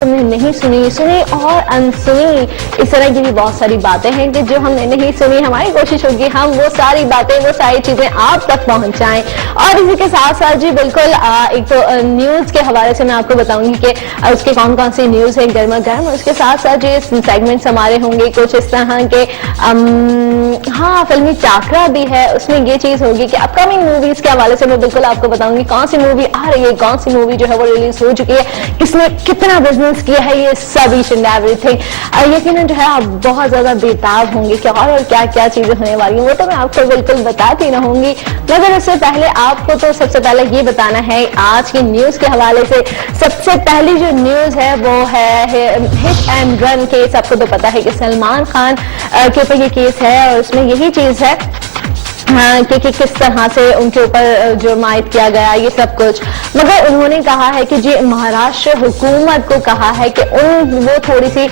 हमने नहीं सुनी, सुनी और अनसुनी, इस तरह की भी बहुत सारी बातें हैं कि जो हमने नहीं सुनी। हमारी कोशिश होगी हम वो सारी बातें, वो सारी चीजें आप तक पहुंचाएं। और इसी के साथ साथ जी बिल्कुल एक तो न्यूज के हवाले से मैं आपको बताऊंगी कि उसके कौन कौन सी न्यूज है गर्मा गर्म। उसके साथ साथ जी सेगमेंट्स हमारे होंगे कुछ इस तरह के, हाँ फिल्मी टाकरा भी है, उसमें ये चीज होगी कि अपकमिंग मूवीज के हवाले से मैं बिल्कुल आपको बताऊंगी कौन सी मूवी आ रही है, कौन सी मूवी जो है वो रिलीज हो चुकी है, किसने कितना बिजनेस किया है, ये सब ईच एंड एवरीथिंग। यकीनन जो है आप बहुत ज्यादा बेताब होंगे कि और क्या क्या चीजें होने वाली हैं, वो तो मैं आपको बिल्कुल बताती रहूंगी। मगर उससे पहले आपको तो सबसे पहले ये बताना है आज की न्यूज के हवाले से। सबसे पहली जो न्यूज है वो है हिट एंड रन केस। आपको तो पता है कि सलमान खान के ऊपर ये केस है और उसमें यही चीज है कि किस तरह से उनके ऊपर जुर्म आयद किया गया, ये सब कुछ। मगर उन्होंने कहा है कि जी महाराष्ट्र हुकूमत को कहा है कि वो थोड़ी सी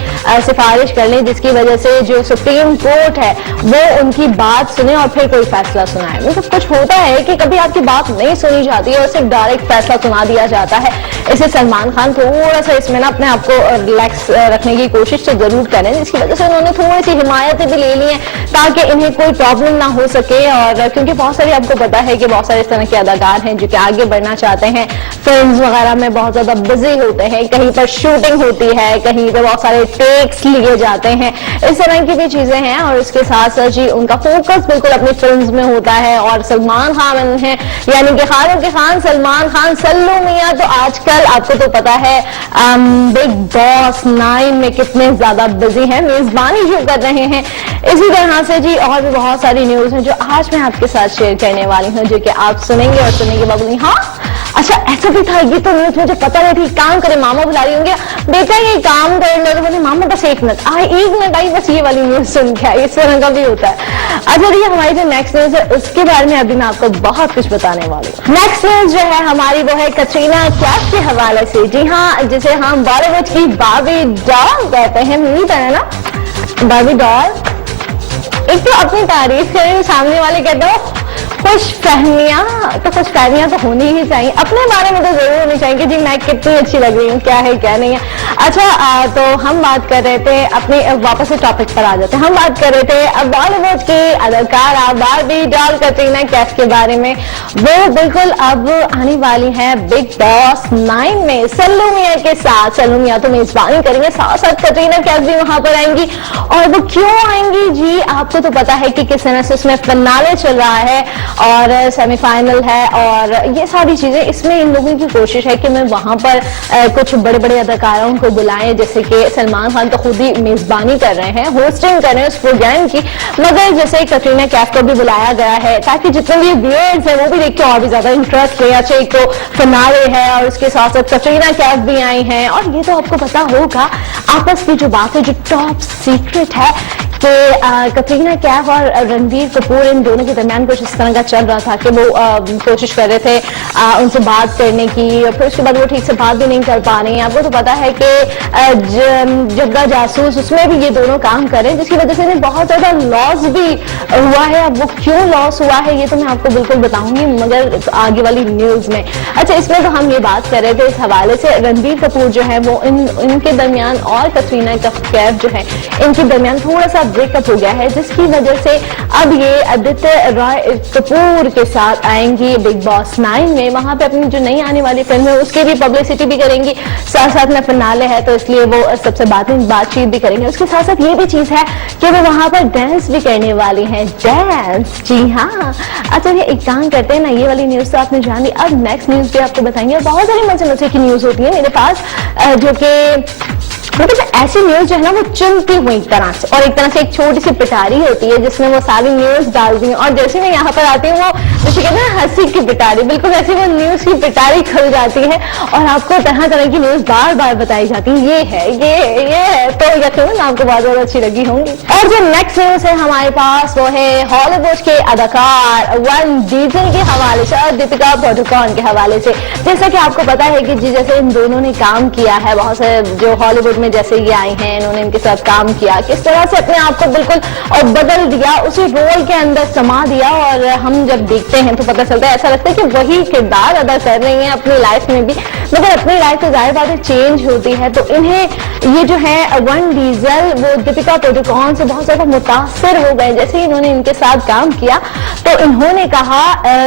सिफारिश कर लें जिसकी वजह से जो सुप्रीम कोर्ट है वो उनकी बात सुने और फिर कोई फैसला सुनाए। मतलब कुछ होता है कि कभी आपकी बात नहीं सुनी जाती है और सिर्फ डायरेक्ट फैसला सुना दिया जाता है। इसे सलमान खान थोड़ा सा इसमें ना अपने आप को रिलैक्स रखने की कोशिश तो जरूर करें, जिसकी वजह से उन्होंने थोड़ी सी हिमायतें भी ले ली हैं ताकि इन्हें कोई प्रॉब्लम ना हो सके। और क्योंकि बहुत सारे आपको पता है कि बहुत सारे इस तरह के अदाकार हैं जो कि आगे बढ़ना चाहते हैं, फिल्म्स वगैरह में बहुत ज्यादा बिजी होते हैं, कहीं पर शूटिंग होती है, कहीं पर बहुत सारे टेक्स लिए जाते हैं, इस तरह की भी चीजें हैं। और उसके साथ साथ जी उनका फोकस बिल्कुल अपनी फिल्म्स में होता है। और सलमान खान है यानी कि खानों के खान सलमान खान, सल्लू मियां तो आजकल आपको तो पता है बिग बॉस 9 में कितने ज्यादा बिजी हैं, मेजबानी जो कर रहे हैं। इसी तरह से जी और भी बहुत सारी न्यूज हैं जो आज मैं आपके साथ शेयर करने वाली हूँ, जो कि आप सुनेंगे और सुनने के बाद बोलेंगे हाँ अच्छा ऐसा भी था, ये तो न्यूज मुझे पता नहीं थी। काम करे, मामा बुला रही होंगे, बेटा ये काम कर लो, तो बोले मामा बस 1 मिनट आई, 1 मिनट आई, बस ये वाली न्यूज सुन के आई। इस तरह का भी होता है। अच्छा ये हमारी जो नेक्स्ट न्यूज है उसके बारे में अभी मैं आपको बहुत कुछ बताने वाली हूँ। नेक्स्ट न्यूज जो है हमारी वो है कटरीना कैफ के हवाले से। जी हाँ, जिसे हम बॉलीवुड की बार्बी डॉल कहते हैं, मेरी तरह ना बार्बी डॉल। एक तो अपनी तारीफ करें, सामने वाले कहते हो खुश फहमियां तो होनी ही चाहिए, अपने बारे में तो जरूर होनी चाहिए कि जी मैं कितनी अच्छी लग रही हूँ, क्या है क्या नहीं है। अच्छा तो हम बात कर रहे थे अपने, वापस से टॉपिक पर आ जाते हैं। हम बात कर रहे थे अब बॉलीवुड की अदाकारा बार्बी डॉल कटरीना कैफ के बारे में। वो बिल्कुल अब आने वाली है बिग बॉस 9 में सल्लू मियां के साथ। सल्लू मियां तो मेजबानी करेंगे, साथ साथ कटरीना कैफ भी वहां पर आएंगी। और वो क्यों आएंगी जी, आपको तो पता है कि किस तरह से उसमें फिनाले चल रहा है और सेमीफाइनल है और ये सारी चीजें। इसमें इन लोगों की कोशिश है कि मैं वहां पर कुछ बड़े बड़े अदाकारों को बुलाएं, जैसे कि सलमान खान तो खुद ही मेजबानी कर रहे हैं, होस्टिंग कर रहे हैं उस प्रोग्राम की, मगर जैसे कटरीना कैफ को भी बुलाया गया है ताकि जितने भी व्यूअर्स हैं वो भी देख के और भी ज्यादा इंटरेस्ट ले। अच्छा एक तो फिनाले है और उसके साथ साथ कटरीना कैफ भी आई हैं। और ये तो आपको पता होगा आपस की जो बात है जो टॉप सीक्रेट है कि कटरीना कैफ और रणबीर कपूर इन दोनों के दरमियान कुछ इस तरह का चल रहा था कि वो कोशिश कर रहे थे उनसे बात करने की, और फिर उसके बाद वो ठीक से बात भी नहीं कर पा रही हैं। आपको तो पता है कि जग्गा जासूस उसमें भी ये दोनों काम कर रहे हैं, जिसकी वजह से इन्हें बहुत ज्यादा लॉस भी हुआ है। अब वो क्यों लॉस हुआ है ये तो मैं आपको बिल्कुल बताऊंगी मगर आगे वाली न्यूज में। अच्छा इसमें तो हम ये बात कर रहे थे इस हवाले से, रणबीर कपूर जो है वो इनके दरमियान और कटरीना कैफ जो है इनके दरमियान थोड़ा सा ब्रेकअप हो गया है, जिसकी वजह से अब ये आदित्य रॉय कपूर के साथ आएंगी बिग बॉस 9 में। वहां पे अपनी जो नई आने वाली फिल्म है उसकी भी पब्लिसिटी भी करेंगी, साथ साथ में फिनाले है तो इसलिए वो सबसे बातचीत भी करेंगे। उसके साथ साथ ये भी चीज है कि वो वहां पर डांस भी करने वाली है। डांस, जी हाँ। अच्छा ये एक काम करते हैं ना, ये वाली न्यूज तो आपने जान ली, अब नेक्स्ट न्यूज भी आपको बताएंगे। और बहुत सारी मजे की न्यूज होती है मेरे पास जो कि मतलब ऐसी न्यूज जो है ना वो चुनती हुई एक तरह से, और एक तरह से एक छोटी सी पिटारी होती है जिसमें वो सारी न्यूज डाल दी है। और जैसे मैं यहाँ पर आती हूँ वो जैसे कहते हैं हंसी की पिटारी, बिल्कुल ऐसी वो न्यूज की पिटारी खुल जाती है और आपको तरह तरह की न्यूज बार बार बताई जाती है, ये है तो यकीनन आपको बहुत ज्यादा अच्छी लगी होंगी। और जो नेक्स्ट न्यूज है हमारे पास वो है हॉलीवुड के अदाकार वन डीजल के हवाले से और दीपिका पादुकोण के हवाले से। जैसा कि आपको पता है कि जैसे इन दोनों ने काम किया है, बहुत से जो हॉलीवुड में जैसे ये आई हैं इन्होंने इनके साथ काम किया, किस तरह से अपने आप को बिल्कुल और बदल दिया, उसी रोल के अंदर समा दिया। और हम जब देखते हैं तो पता चलता है, ऐसा लगता है कि वही किरदार अदा कर रही हैं अपनी लाइफ में भी, मगर अपनी लाइफ तो जाहिर बात है चेंज होती है। तो इन्हें ये जो है वन डीजल वो दीपिका पादुकोण से बहुत ज्यादा मुतासिर हो गए जैसे ही इन्होंने इनके साथ काम किया। तो इन्होंने कहा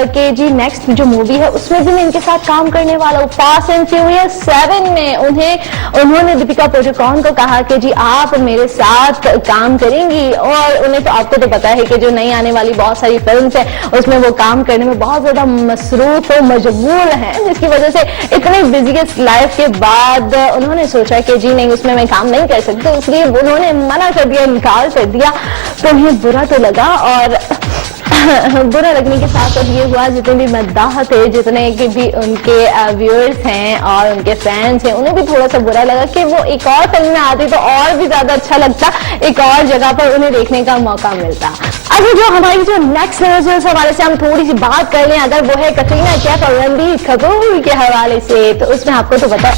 कि जी नेक्स्ट जो मूवी है उसमें भी मैं इनके साथ काम करने वाला हूँ। फास्ट एंड फ्यूरियस 7 में उन्होंने दीपिका पादुकोण को कहा कि जी आप मेरे साथ काम करेंगी, और उन्हें तो आपको तो पता है कि जो नई आने वाली बहुत सारी फिल्म्स है उसमें वो काम करने में बहुत ज्यादा मसरूफ और मजबूर है, जिसकी वजह से इतने बिजीएस्ट लाइफ के बाद उन्होंने सोचा कि जी नहीं उसमें मैं काम नहीं कर सकती, इसलिए उन्होंने मना कर दिया, इनकार कर दिया। तो उन्हें बुरा तो लगा, और बुरा लगने के साथ साथ ये हुआ जितने भी मद्दाह थे, जितने के भी उनके व्यूअर्स हैं और उनके फैंस हैं, उन्हें भी थोड़ा सा बुरा लगा कि वो एक और फिल्म में आती तो और भी ज्यादा अच्छा लगता, एक और जगह पर उन्हें देखने का मौका मिलता। अभी जो हमारी जो नेक्स्ट न्यूज है हमारे से हम थोड़ी सी बात कर लें, अगर वो है कटरीना कैफ और रणबीर कपूर के हवाले से, तो उसमें आपको तो पता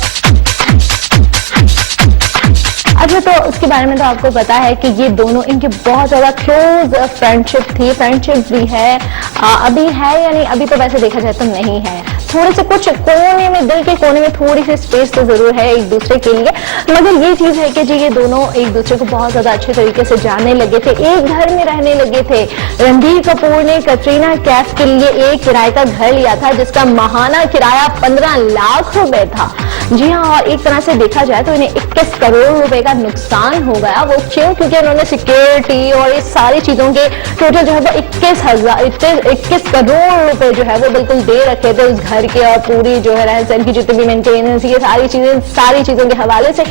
अच्छा, तो उसके बारे में तो आपको पता है कि ये दोनों इनके बहुत ज्यादा क्लोज फ्रेंडशिप थी, फ्रेंडशिप भी है, अभी है या नहीं अभी तो वैसे देखा जाए तो नहीं है, थोड़े से कुछ कोने में, दिल के कोने में थोड़ी सी स्पेस तो जरूर है एक दूसरे के लिए, मगर ये चीज है कि जी ये दोनों एक दूसरे को बहुत ज्यादा अच्छे तरीके से जानने लगे थे, एक घर में रहने लगे थे। रणबीर कपूर ने कटरीना कैफ के लिए एक किराए का घर लिया था जिसका माहाना किराया 15 लाख रुपए था। जी हाँ, और एक तरह से देखा जाए तो इन्हें 21 करोड़ रुपए का नुकसान हो गया। वो क्यों? क्योंकि उन्होंने सिक्योरिटी और इस सारी चीजों के टोटल जो है वो 21 करोड़ रुपए जो है वो बिल्कुल दे रखे थे उस घर के, और पूरी जो है रहन सहन की जितनी भी मेंटेनेंस, ये सारी चीजों के हवाले से।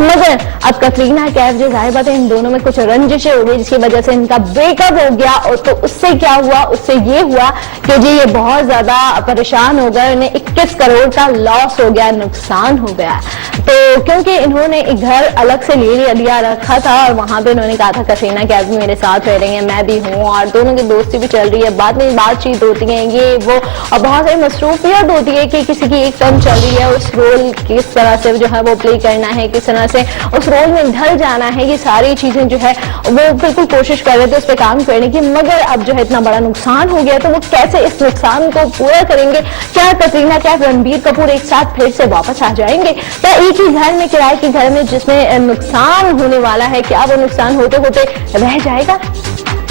मगर अब कटरीना कैफ जो जाहिर बात है इन दोनों में कुछ रंजिशें हो गई जिसकी वजह से इनका ब्रेकअप हो गया, और तो उससे क्या हुआ, उससे ये हुआ कि जी ये बहुत ज्यादा परेशान हो गए, उन्हें 21 करोड़ का लॉस हो गया, नुकसान हो गया। तो क्योंकि इन्होंने एक घर अलग से ले लिया रखा था, और वहां पे उन्होंने कहा था कटरीना कैफ भी मेरे साथ रह रही है, मैं भी हूँ, और दोनों की दोस्ती भी चल रही है, बाद में बातचीत होती है ये वो, और बहुत सारी मसरूफियत होती है कि किसी की एक फिल्म चल रही है, उस रोल किस तरह से जो है वो प्ले करना है, किस तरह से उस रोल में ढल जाना है, ये सारी चीजें जो है वो बिल्कुल कोशिश कर रहे थे उस पर काम करने की। मगर अब जो है इतना बड़ा नुकसान हो गया तो वो कैसे इस नुकसान को पूरा करेंगे? क्या कटरीना कैफ रणबीर कपूर एक साथ फिर से वापस आ जाएंगे? क्या एक ही घर में, किराए के घर में जिसमें नुकसान होने वाला है, क्या वो नुकसान होते होते रह जाएगा?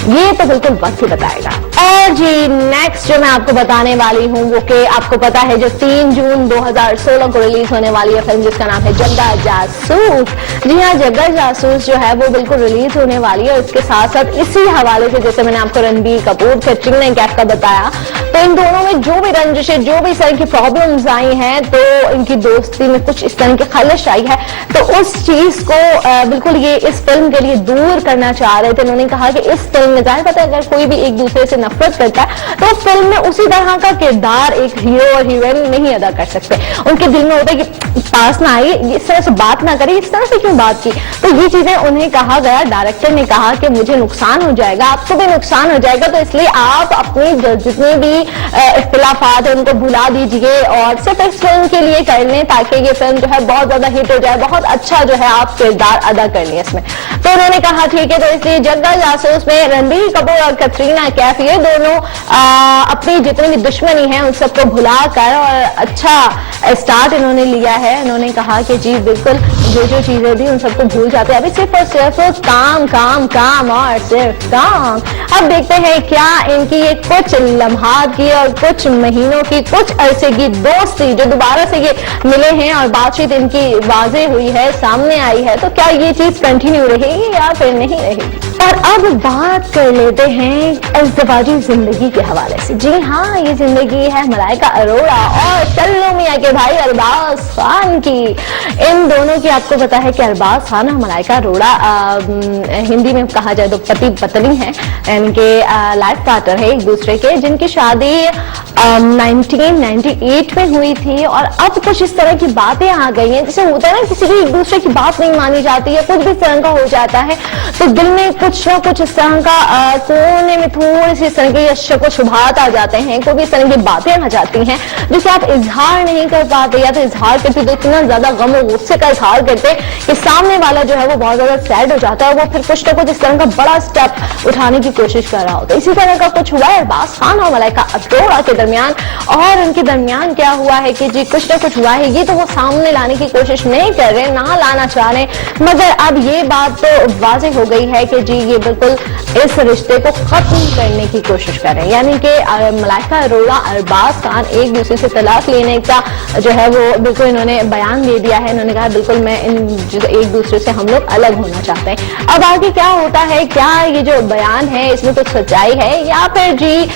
ये तो बिल्कुल वक्त ही बताएगा। और जी नेक्स्ट जो मैं आपको बताने वाली हूँ वो कि आपको पता है जो 3 जून 2016 को रिलीज होने वाली है फिल्म जिसका नाम है जग्गा जासूस। जी हाँ, जग्गा जासूस जो है वो बिल्कुल रिलीज होने वाली है। उसके साथ साथ इसी हवाले से जैसे मैंने आपको रणबीर कपूर, कटरीना कैफ का बताया, तो इन दोनों में जो भी रंजिशें, जो भी इस तरह की प्रॉब्लम्स आई हैं, तो इनकी दोस्ती में कुछ इस तरह की खलिश आई है, तो उस चीज को बिल्कुल ये इस फिल्म के लिए दूर करना चाह रहे थे। उन्होंने कहा कि इस फिल्म में जाहिर पता है अगर कोई भी एक दूसरे से नफरत करता है तो फिल्म में उसी तरह का किरदार एक हीरो और हीरोइन नहीं अदा कर सकते। उनके दिल में होता है कि पास ना आई, इस तरह से बात ना करी, इस तरह से क्यों बात की। तो ये चीजें उन्हें कहा गया, डायरेक्टर ने कहा कि मुझे नुकसान हो जाएगा, आपको भी नुकसान हो जाएगा, तो इसलिए आप अपनी जितने भी इख्तिलाफात है उनको भुला दीजिए और सिर्फ इस फिल्म के लिए कर लें ताकि ये फिल्म जो है बहुत ज्यादा हिट हो जाए, बहुत अच्छा जो है आप किरदार अदा कर लें इसमें। तो उन्होंने कहा ठीक है, तो इसलिए जग्गा जासूस में रणबीर कपूर और कटरीना कैफ ये दोनों अपनी जितनी भी दुश्मनी है उन सबको भुलाकर और अच्छा स्टार्ट इन्होंने लिया है। इन्होंने कहा कि जी बिल्कुल जो चीजें थी उन सबको भूल जाते हैं, अभी सिर्फ और सिर्फ काम काम काम और सिर्फ काम। अब देखते हैं क्या इनकी ये कुछ लम्हात की और कुछ महीनों की, कुछ अरसे की दोस्ती जो दोबारा से ये मिले हैं और बातचीत इनकी वाज़ेह हुई है, सामने आई है, तो क्या ये चीज कंटिन्यू रहेगी या फिर नहीं रहेगी। और अब बात कर लेते हैं इज़्दिवाजी जिंदगी के हवाले से। जी हाँ, ये जिंदगी है मलाइका अरोड़ा और सल्लू मियां के भाई अरबाज खान की। इन दोनों की आपको पता है कि अरबाज खान और मलाइका अरोड़ा हिंदी में कहा जाए तो पति पत्नी है, इनके लाइफ पार्टनर है एक दूसरे के, जिनकी शादी 1998 में हुई थी। और अब कुछ इस तरह की बातें आ गई हैं, जैसे होता है ना किसी की एक दूसरे की बात नहीं मानी जाती है, कुछ भी इस तरह का हो जाता है तो दिल में कुछ ना कुछ इस तरह का कोने में थोड़ी सी इस तरह के शक व शुबहात आ जाते हैं, कोई भी इस तरह की बातें आ जाती हैं जिसे आप इजहार नहीं कर पाते, या तो इजहार करते तो इतना ज्यादा गम और गुस्से का इजहार करते कि सामने वाला जो है वो बहुत ज्यादा सैड हो जाता है, वो फिर कुछ ना कुछ इस तरह का बड़ा स्टेप उठाने की कोशिश कर रहा होता है। इसी तरह का कुछ हुआ है अरबाज खान और मलाइका अरोड़ा के दरमियान, और उनके दरमियान क्या हुआ है कि जी कुछ ना कुछ हुआ है, ये तो वो सामने लाने की कोशिश नहीं कर रहे, ना लाना चाह रहे, मगर अब ये बात तो वाज़ेह हो गई है कि जी ये बिल्कुल इस रिश्ते को खत्म करने की कोशिश कर रहे हैं, यानी कि मलाइका अरोड़ा अरबाज खान एक दूसरे से तलाक लेने का जो है वो बिल्कुल इन्होंने बयान दे दिया है। इन्होंने कहा बिल्कुल मैं एक दूसरे से हम लोग अलग होना चाहते हैं। अब आगे क्या होता है, क्या ये जो बयान है इसमें कुछ सच्चाई है, या फिर जी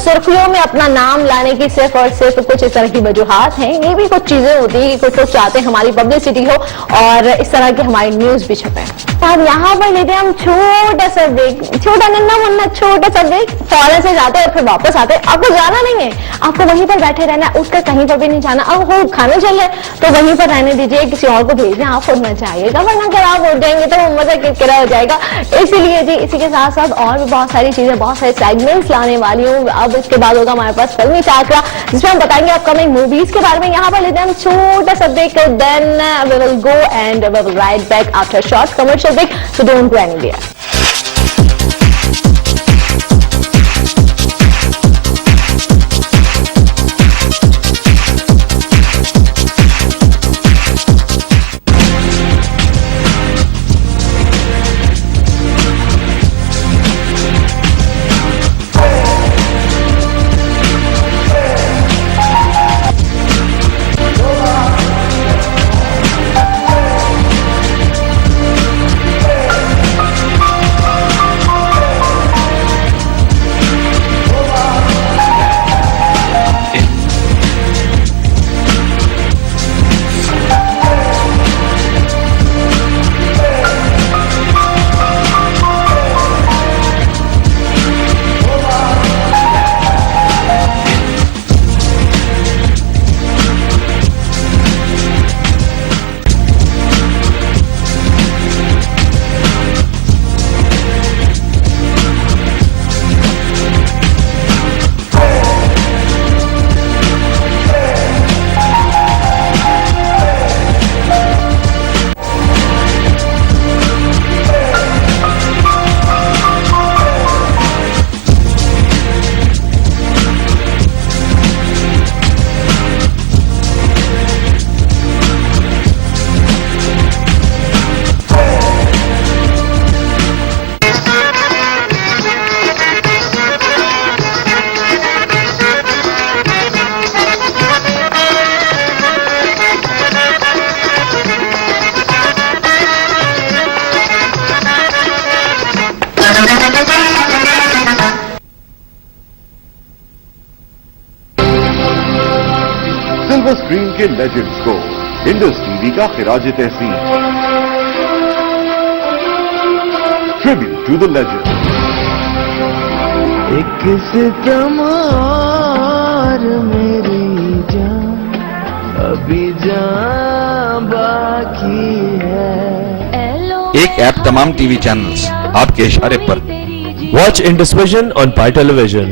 सुर्खियों में अपना नाम लाने की सिर्फ और सिर्फ कुछ इस तरह की वजूहात हैं। ये भी कुछ चीजें होती है कि कुछ लोग चाहते हैं हमारी पब्लिसिटी हो और इस तरह की हमारी न्यूज भी छपे। अब यहाँ पर लेते हैं हम छोटा सा ब्रेक, छोटा नन्ना मुन्ना छोटा सा ब्रेक, फौरन से जाते हैं और फिर वापस आते हैं। आपको जाना नहीं है, आपको वहीं पर बैठे रहना है, उठकर कहीं पर भी नहीं जाना। अब वो खाना चल है तो वहीं पर रहने दीजिए, किसी और को भेज दें, आप उठना चाहिएगा, वरना अगर आप उठ जाएंगे तो वो मजा किरकिरा हो जाएगा। इसीलिए जी इसी के साथ साथ और भी बहुत सारी चीजें, बहुत सारे सेगमेंट्स लाने वाली हूँ। अब इसके बाद होगा हमारे पास फिल्मी टाकरा, जिसमें हम बताएंगे अपकमिंग मूवीज के बारे में। यहाँ पर लेते हैं हम छोटा सा break, then we will go and we will right back after short commercial break, so don't go anywhere. Silver screen के लेजेंड्स को इंडस टीवी का खिराज तहसीन, ट्रिब्यूट टू द लेजेंड। एक सितम और मेरी जान, अभी जान बाकी है। एक ऐप तमाम टीवी चैनल्स आपके इशारे पर। Watch Indus Vision on Pi Television.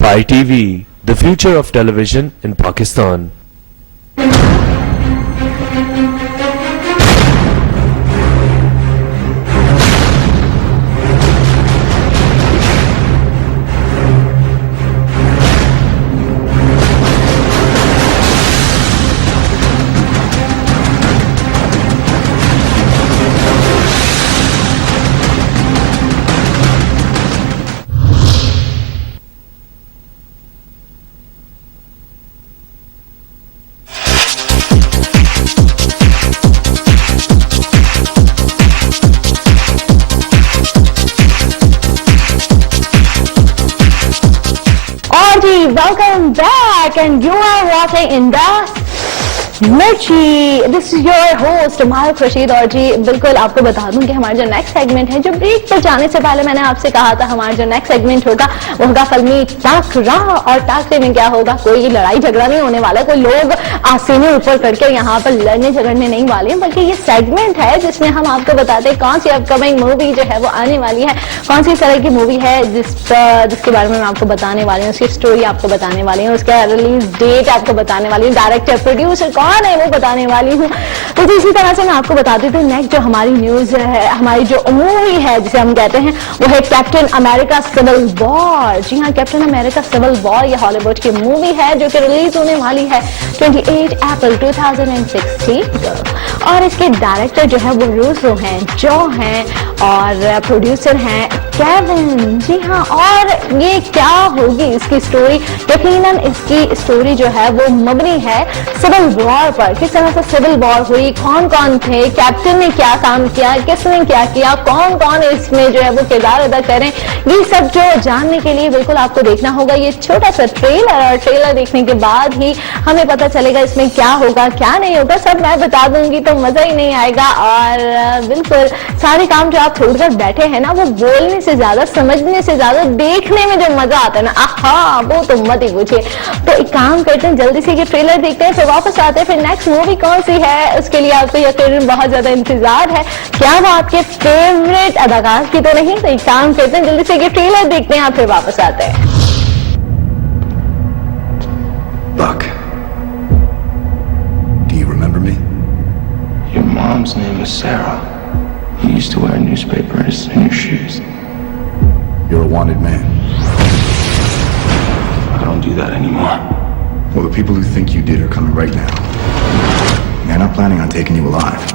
Pi TV, the future of television in Pakistan. Welcome back and you are watching Indus मिर्ची, दिस इज योर होस्ट मारूफ रशीद। और जी बिल्कुल आपको बता दूं कि हमारा जो नेक्स्ट सेगमेंट है, जो ब्रेक पर जाने से पहले मैंने आपसे कहा था हमारा जो नेक्स्ट सेगमेंट होगा वो होगा फिल्मी टाकरा। और टाकरे में क्या होगा, कोई लड़ाई झगड़ा नहीं होने वाला, कोई लोग आसीने ऊपर करके यहाँ पर लड़ने झगड़ने नहीं वाले हैं, बल्कि ये सेगमेंट है जिसमें हम आपको बताते हैं कौन सी अपकमिंग मूवी जो है वो आने वाली है, कौन सी तरह की मूवी है जिसके बारे में मैं आपको बताने वाली हूँ, उसकी स्टोरी आपको बताने वाली हूँ, उसका रिलीज डेट आपको बताने वाली हूँ, डायरेक्टर प्रोड्यूसर कौन है वो बताने वाली हूँ। तो इसी तरह से मैं आपको बता देती हूँ नेक्स्ट जो हमारी न्यूज है, हमारी जो मूवी है जिसे हम कहते हैं वो है कैप्टन अमेरिका सिविल वॉर। जी हाँ, कैप्टन अमेरिका सिविल वॉर ये हॉलीवुड की मूवी है जो कि रिलीज होने वाली है 28 अप्रैल 2016 और इसके डायरेक्टर जो है वो रूसो हैं, जो हैं और प्रोड्यूसर हैं केविन। जी हाँ, और ये क्या होगी इसकी स्टोरी, यकीनन इसकी स्टोरी जो है वो मबनी है सिविल वॉर पर। किस तरह से सिविल वॉर हुई, कौन कौन थे, कैप्टन ने क्या काम किया, किसने क्या किया, कौन कौन इसमें जो है वो किरदार अदा करें, ये सब जो जानने के लिए बिल्कुल आपको देखना होगा ये छोटा सा ट्रेलर। और ट्रेलर देखने के बाद ही हमें पता चलेगा इसमें क्या होगा क्या नहीं होगा, सब मैं बता दूंगी तो मजा ही नहीं आएगा। और बिल्कुल सारे काम जो आप छोड़कर बैठे हैं ना, वो बोलने से ज्यादा, समझने से ज्यादा देखने में जो मजा आता है ना, आहा, वो तो मत ही पूछिए। तो एक काम करते हैं, जल्दी से ये ट्रेलर देखते हैं, फिर वापस आते हैं, फिर नेक्स्ट मूवी कौन सी है उसके लिए आपको यकीनन बहुत ज्यादा इंतजार है। क्या वो आपके फेवरेट अदाकार की तो नहीं? तो एक काम करते हैं, जल्दी से ये ट्रेलर देखते हैं, फिर वापस आते हैं। Buck, do you remember me? Your mom's name was Sarah. You used to wear newspapers in your shoes. You're a wanted man. I don't do that anymore. Well, the people who think you did are coming right now. They're not planning on taking you alive.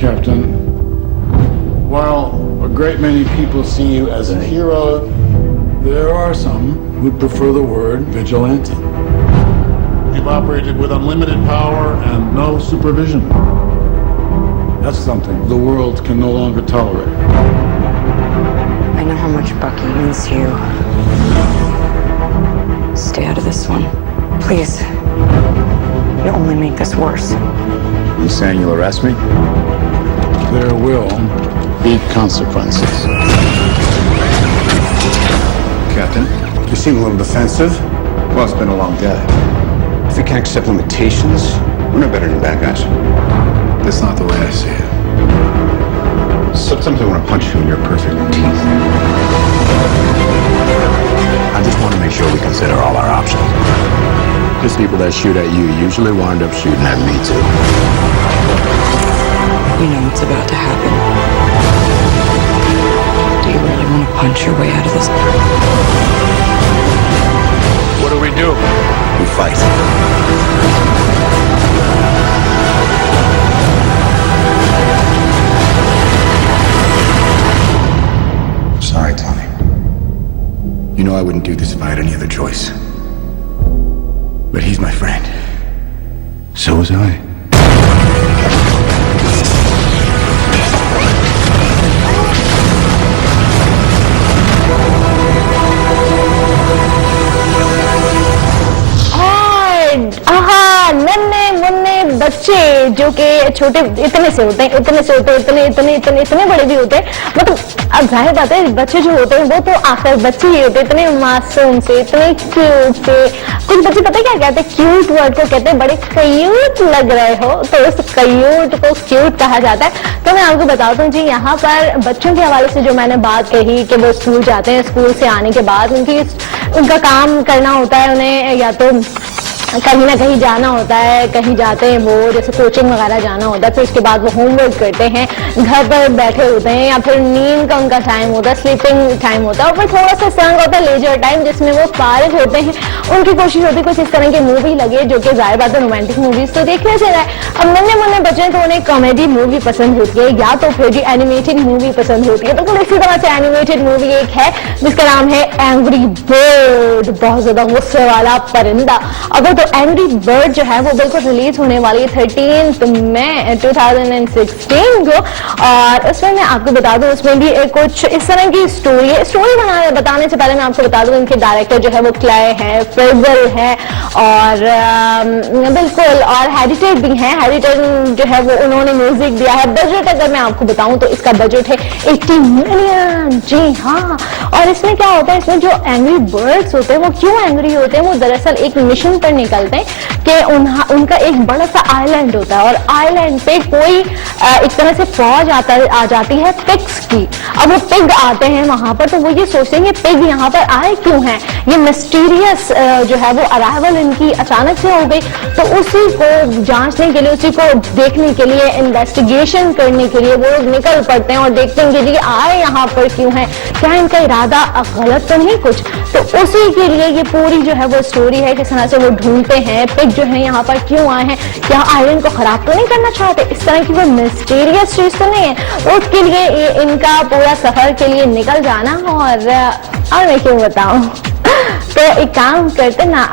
Captain, while a great many people see you as a hero, there are some who prefer the word vigilante. You've operated with unlimited power and no supervision. That's something the world can no longer tolerate. I know how much Bucky means to you. Stay out of this one. Please. You'll only make this worse. You saying you'll arrest me? There will be consequences. Captain, You seem a little defensive. well, it's been a long day. If we can't accept limitations, we're no better than bad guys. That's not the way I see it. Sometimes I want to punch you in your perfect teeth. I just want to make sure we consider all our options. Because people that shoot at you usually wind up shooting at me too. You know what's about to happen. Do you really want to punch your way out of this? What do we do? We fight. Sorry, Tommy. You know I wouldn't do this if I had any other choice. But he's my friend. So was I. नन्हे मुन्ने बच्चे जो कि छोटे इतने से होते हैं, इतने बड़े भी होते हैं। मतलब अब जाहिर बात है बच्चे जो होते हैं वो तो आखिर बच्चे ही होते हैं, इतने मासूम से, इतने क्यूट से। कुछ बच्चे पता है क्या कहते हैं, क्यूट वर्ड को कहते हैं, बड़े क्यूट लग रहे हो, तो उस क्यूट को क्यूट कहा जाता है। तो मैं आपको बताता हूँ जी, यहाँ पर बच्चों के हवाले से जो मैंने बात कही कि वो स्कूल जाते हैं, स्कूल से आने के बाद उनका काम करना होता है, उन्हें या तो कहीं ना कहीं जाना होता है, कहीं जाते हैं वो जैसे कोचिंग वगैरह जाना होता है, फिर उसके बाद वो होमवर्क करते हैं, घर पर बैठे होते हैं, या फिर नींद का उनका टाइम होता है, स्लीपिंग टाइम होता है, और फिर थोड़ा सा संग होता है लेजर टाइम जिसमें वो फारिग होते हैं। उनकी कोशिश होती है कुछ इस तरह की मूवी लगे जो कि जाहिर बात है रोमांटिक मूवीज तो देखने से रहा है। अब नन्हे मुन्ने बच्चे तो उन्हें कॉमेडी मूवी पसंद होती है या तो फिर जी एनिमेटेड मूवी पसंद होती है। तो इसी तरह से एनिमेटेड मूवी एक है जिसका नाम है एंग्री बर्ड, बहुत ज्यादा गुस्से वाला परिंदा। अब वो तो एंग्री बर्ड जो है वो बिल्कुल रिलीज होने वाली है 13 मई 2016 को। और उसमें मैं आपको बता दूं उसमें भी कुछ इस तरह की स्टोरी है। स्टोरी बताने से पहले मैं आपको बता दूं इनके डायरेक्टर जो है वो क्ले है, फेजल है और बिल्कुल और हेरिटेज भी है। हेरिटेज जो है वो उन्होंने म्यूजिक दिया है। बजट अगर मैं आपको बताऊं तो इसका बजट है 80 मिलियन। जी हाँ। और इसमें क्या होता है, इसमें जो एंग्री बर्ड्स होते हैं वो क्यों एंग्री होते हैं, वो दरअसल एक मिशन पर निकलते हैं कि उनका एक बड़ा सा आइलैंड होता है और आइलैंड पे कोई एक तरह से फौज आ जाती है पिग्स की। अब वो पिग आते हैं वहां पर, तो वो ये सोचते हैं कि पिग यहाँ पर आए क्यों हैं, ये मिस्टीरियस जो है वो अराइवल इनकी अचानक से हो गई। तो उसी को जांचने के लिए, उसी को देखने के लिए, इन्वेस्टिगेशन करने के लिए वो निकल पड़ते हैं और देखते हैं कि ये आए यहाँ पर क्यों है, क्या इनका इरादा गलत तो नहीं कुछ। तो उसी के लिए ये पूरी जो है वो स्टोरी है, किस तरह से वो ढूंढते हैं पिग जो है यहाँ पर क्यों आए हैं, क्या आइलैंड को खराब तो नहीं करना चाहते, इस तरह की कोई मिस्टीरियस चीज तो नहीं है। उसके लिए इनका पूरा सफर के लिए निकल जाना। और मैं क्यों बताऊं, तो एक काम करते ना,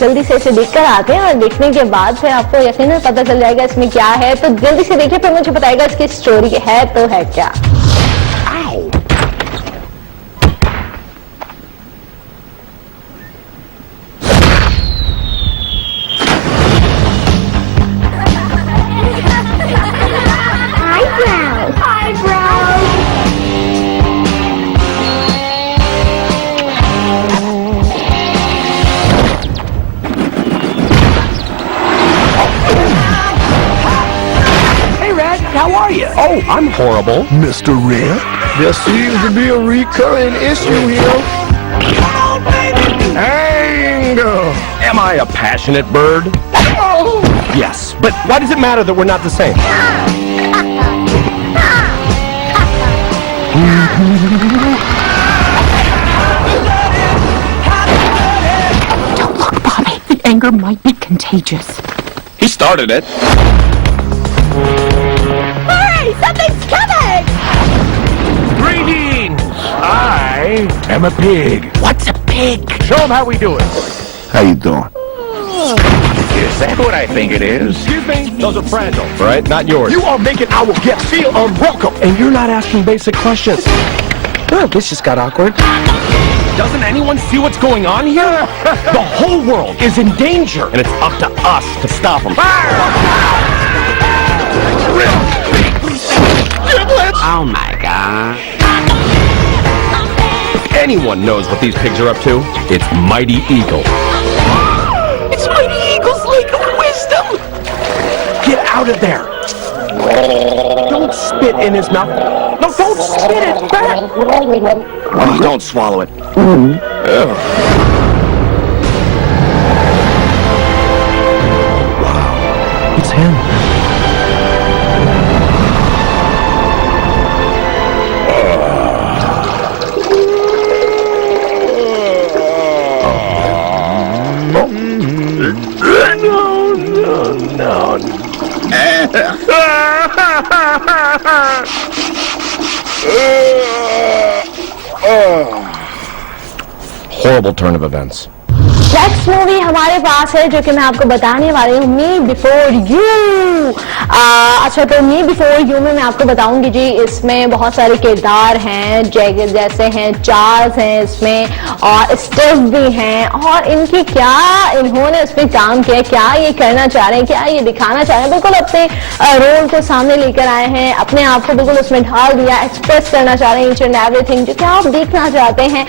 जल्दी से इसे देख कर आते हैं और देखने के बाद फिर आपको यकीनन पता चल जाएगा इसमें क्या है। तो जल्दी से देखिए, फिर मुझे बताएगा इसकी स्टोरी है तो है क्या। Oh, I'm horrible, Mr. Red. There seems to be a recurring issue here. Anger. Am I a passionate bird? Yes, but why does it matter that we're not the same? Don't look, Bobby. The anger might be contagious. He started it. Something's coming! Greetings! I am a pig. What's a pig? Show them how we do it. How you doing? Is that what I think it is? Excuse me? Those are fragile, right? Not yours. You are making our guests feel unwelcome. And you're not asking basic questions. Oh, this just got awkward. Doesn't anyone see what's going on here? The whole world is in danger. And it's up to us to stop them. Oh my God. If anyone knows what these pigs are up to, it's Mighty Eagle. It's Mighty Eagle's Lake of Wisdom! Get out of there! Don't spit in his mouth. No, don't spit it back! Oh, don't swallow it. Wow. It's him. Horrible turn of events. Next movie हमारे पास है जो कि मैं आपको बताने वाली हूँ, मी before you. अच्छा, तो मी बिफोर यू में मैं आपको बताऊंगी जी, इसमें बहुत सारे किरदार हैं, जैसे हैं चार्ल्स हैं इसमें और स्टेफ भी हैं। और इनकी क्या इन्होंने उसमें काम किया, क्या ये करना चाह रहे हैं, क्या ये दिखाना चाह रहे हैं, बिल्कुल अपने रोल को सामने लेकर आए हैं, अपने आप को बिल्कुल उसमें ढाल दिया, एक्सप्रेस करना चाह रहे हैं ईच एंड एवरीथिंग जो कि आप देखना चाहते हैं,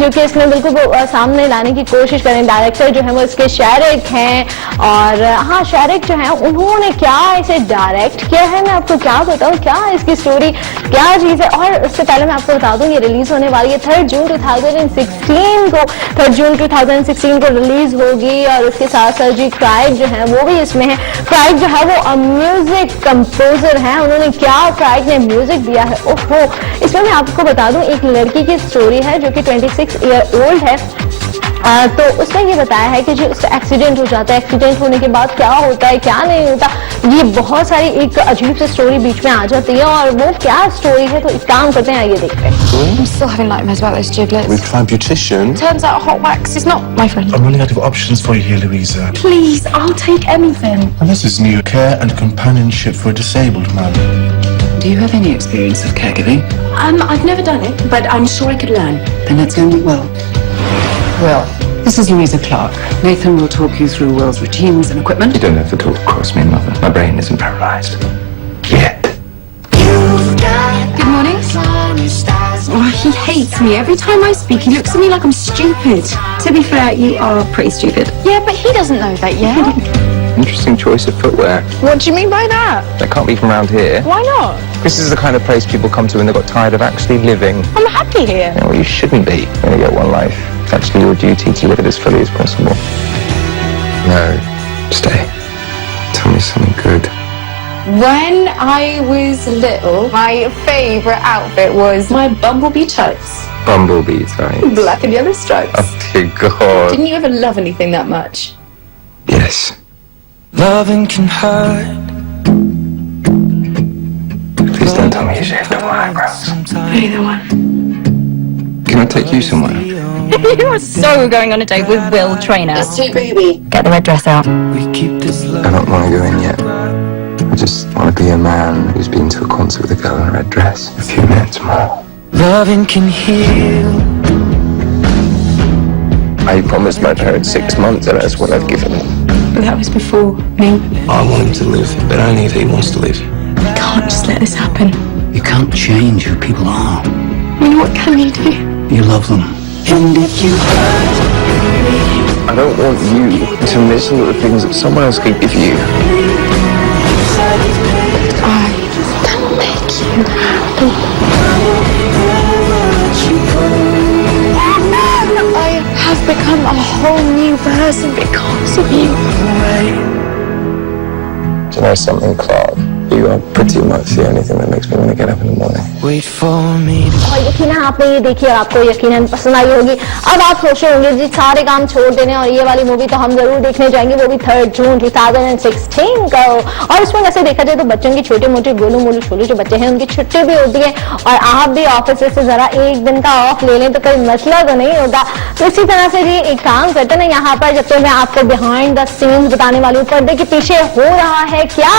जो कि इसमें बिल्कुल सामने लाने की कोशिश करें। डायरेक्टर जो है वो इसके शारिक हैं और हाँ, शारिक जो है उन्होंने क्या इसे डायरेक्ट किया है, मैं आपको क्या बताऊं, क्या इसकी स्टोरी क्या चीज है। और उससे पहले मैं आपको बता दूं ये रिलीज होने वाली है 3 जून 2016 को, 3 जून 2016 को रिलीज होगी। और उसके साथ साथ जी क्राइग जो है वो भी इसमें है। क्राइग जो है वो म्यूजिक कंपोजर है, उन्होंने क्या क्राइग ने म्यूजिक दिया है, ओहो। इसमें मैं आपको बता दूं एक लड़की की स्टोरी है जो कि 26 ईयर ओल्ड है तो उसमें ये बताया है कि जो उसका एक्सीडेंट हो जाता है, एक्सीडेंट होने के बाद क्या होता है क्या नहीं होता, ये बहुत सारी एक अजीब सी स्टोरी बीच में आ जाती है। और वो क्या स्टोरी है, तो एक काम करते हैं, आइए देखते हैं। I'm still having nightmares about those giblets. We've tried beautician. Turns out hot wax is not my friend. I'm running out of options for you here, Louisa. Please, I'll take anything. And this is new care and companionship for a disabled man. Do you have any experience of caregiving? I've never done it, but I'm sure I could learn. Then let's go meet Will. Will, this is Louisa Clark. Nathan will talk you through Will's routines and equipment. You don't have to talk across me, Mother. My brain isn't paralyzed. Yet. Good morning. Oh, he hates me. Every time I speak, he looks at me like I'm stupid. To be fair, you are pretty stupid. Yeah, but he doesn't know that yet. Interesting choice of footwear. What do you mean by that? That can't be from around here. Why not? This is the kind of place people come to when they got tired of actually living. I'm happy here. You know, well, you shouldn't be. You only get one life. It's actually your duty to live it as fully as possible. No, stay. Tell me something good. When I was little, my favourite outfit was my bumblebee tights. Bumblebee type. Black and yellow stripes. Oh dear God. Didn't you ever love anything that much? Yes. Loving can hurt. Please don't tell me you shaved all my eyebrows. Neither one. Can I take you somewhere? You are so going on a date with Will Trainer. That's too baby. Get the red dress out. We keep this love. I don't want to go in yet. I just want to be a man who's been to a concert with a girl in a red dress. A few minutes more. Loving can heal. I promised my parents 6 months, and that's what I've given them. But that was before me. I want him to live, but only if he wants to live. We can't just let this happen. You can't change who people are. I mean, what can you do? You love them. And if you I don't want you to miss all the things that someone else could give you. I can make you happy. I have become a whole new person because of you. Do you know something, Clark? You are pretty much the only thing that makes me want to get up in the morning. wait for me to और यकीनन आपने ये देखी और आपको यकीनन पसंद आई होगी। अब आप सोच रहे होंगे जी सारे काम छोड़ देने और ये वाली मूवी तो हम जरूर देखने जाएंगे, वो भी 3 जून 2016 को। और इसमें वैसे देखा जाए तो बच्चों की छोटे मोटे गोलू मोलू छोलू जो बच्चे हैं उनकी छुट्टी भी होती है और आप भी ऑफिस से जरा एक दिन का ऑफ ले लें तो कोई मसला तो नहीं होगा। तो इसी तरह से जी एक काम करते ना, यहाँ पर जब तो मैं आपको बिहाइंड द सीन्स बताने वाली हूँ, पर्दे के पीछे हो रहा है क्या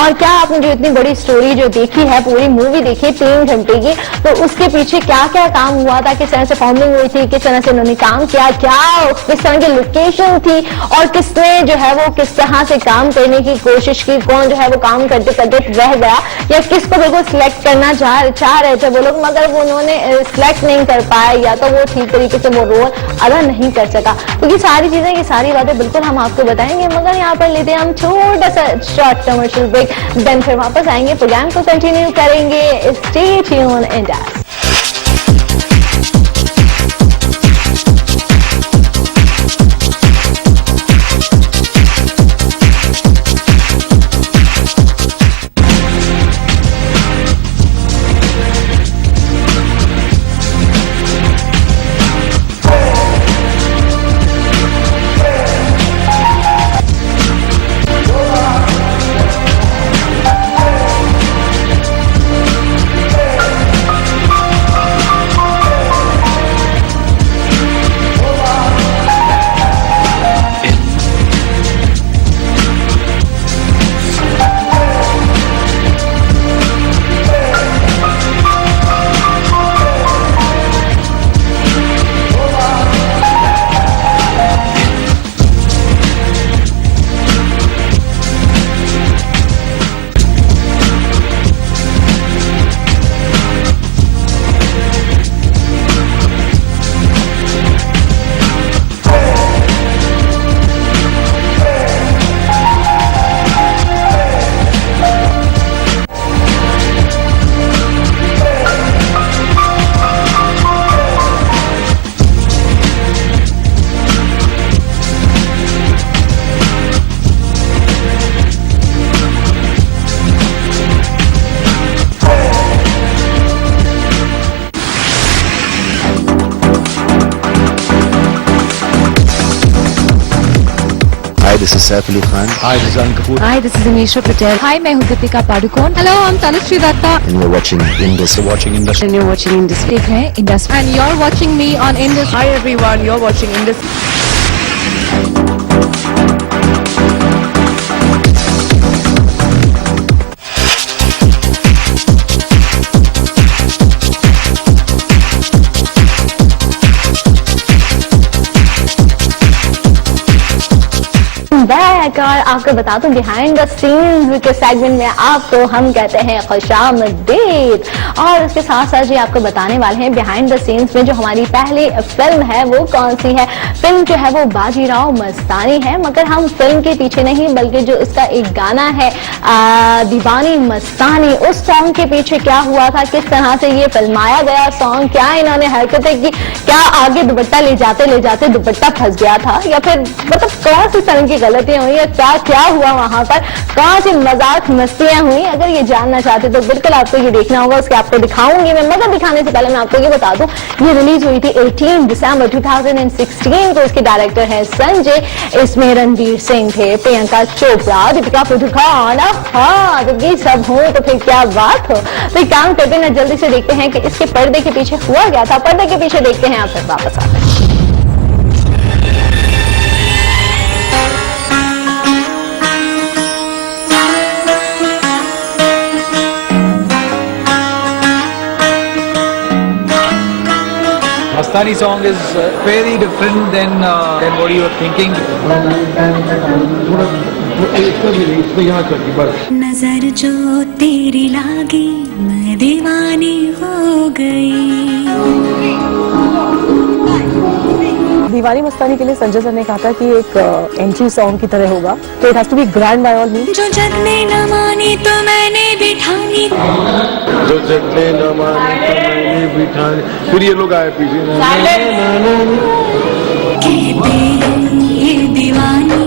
और क्या आपने जो इतनी बड़ी स्टोरी जो देखी है, पूरी मूवी देखी 3 घंटे की, तो उसके पीछे क्या क्या काम हुआ था, किस तरह से फॉर्मिंग हुई थी, किस तरह से उन्होंने काम किया, क्या किस तरह की लोकेशन थी और किसने जो है वो किस तरह से काम करने की कोशिश की, कौन जो है वो काम करते करते रह गया या किसको बिल्कुल सिलेक्ट करना चाह रहे थे वो लोग मगर वो उन्होंने सिलेक्ट नहीं कर पाए या तो वो ठीक तरीके से वो रोल अदा नहीं कर सका। तो ये सारी चीजें, ये सारी बातें बिल्कुल हम आपको बताएंगे, मगर यहाँ पर लेते हैं हम छोटा सा शॉर्ट कमर्शियल ब्रेक, देन फिर वापस आएंगे, प्रोग्राम को कंटिन्यू करेंगे। Stay tune and Hi, this is Saif Ali Khan. Hi, this is Anand Kapoor. Hi, this is Anisha Patel. Hi, मैं हूँ Deepika Padukone. Hello, I'm Tanushree Datta. And you're watching Indus. Watching Indus. And you're watching Indus. देख रहे हैं Indus. And you're watching me on Indus. Hi everyone, you're watching Indus. Back और आपको बता दूं behind the scenes के सेगमेंट में आपको हम कहते हैं खुशामदीद। और उसके साथ साथ जी आपको बताने वाले हैं बिहाइंड द सीन्स में जो हमारी पहली फिल्म है वो कौन सी है। फिल्म जो है वो बाजीराव मस्तानी है, मगर हम फिल्म के पीछे नहीं बल्कि जो इसका एक गाना है दीवानी मस्तानी, उस सॉन्ग के पीछे क्या हुआ था, किस तरह से ये फिल्माया गया सॉन्ग, क्या इन्होंने हरकतें की, क्या आगे दुपट्टा ले जाते दुपट्टा फंस गया था, या फिर मतलब कौन सी तरह की गलतियां हुई या क्या क्या हुआ वहां पर, कौन सी मजाक मस्तियां हुई। अगर ये जानना चाहते तो बिल्कुल आपको ये देखना होगा, उसके आपको दिखाऊंगी मैं। मगर दिखाने से पहले मैं आपको ये बता दूं ये रिलीज हुई थी 18 दिसंबर 2016 को। इसके डायरेक्टर है संजय, इसमें रणवीर सिंह थे, प्रियंका चोपड़ा, दीपिका पादुकोण। हाँ, जब ये सब हो तो फिर क्या बात हो। तो एक काम करते ना, जल्दी से देखते हैं कि इसके पर्दे के पीछे हुआ क्या था। पर्दे के पीछे देखते हैं, आप फिर वापस आते हैं। Mastani song is very different than what you were thinking. नजर जो तेरी लागी मैं दीवानी हो गई। दीवानी मस्तानी के लिए संजय सर ने कहा था कि एक एंट्री सॉन्ग की तरह होगा, तो it has to be grand by all means. जो जग ने न मानी तो मैंने बिठानी, जो जग ने न मानी तो मैंने बिठानी। फिर ये लोग आए पीछे, कहते हैं ये दीवानी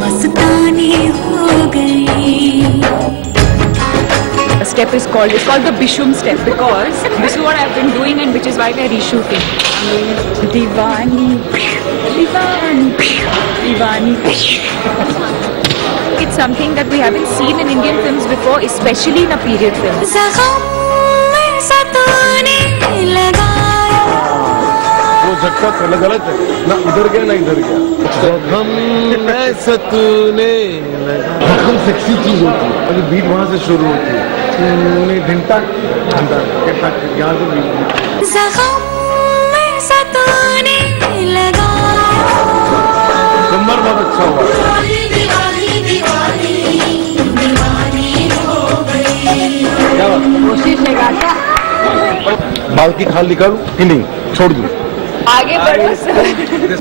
मस्तानी हो गई। Step is called the Bishum step because this is what I've been doing and which is why we're reshooting. Diwani, Diwani, Diwani. It's something that we haven't seen in Indian films before, especially in a period film. ज़ख्म में सताने लगाया, वो झटका अलग अलग है ना, इधर गया ना इधर गया। जख्म में सतूने लगा, जख्म सेक्सी चीज होती है, अभी बीट वहां से शुरू होती है, घंटा घंटा यहाँ से ज़ख्म में सताने लगाया। नंबर बहुत अच्छा हुआ। क्या बात, बाल की खाल निकालू कि नहीं, छोड़ दूं? आगे बढ़ो।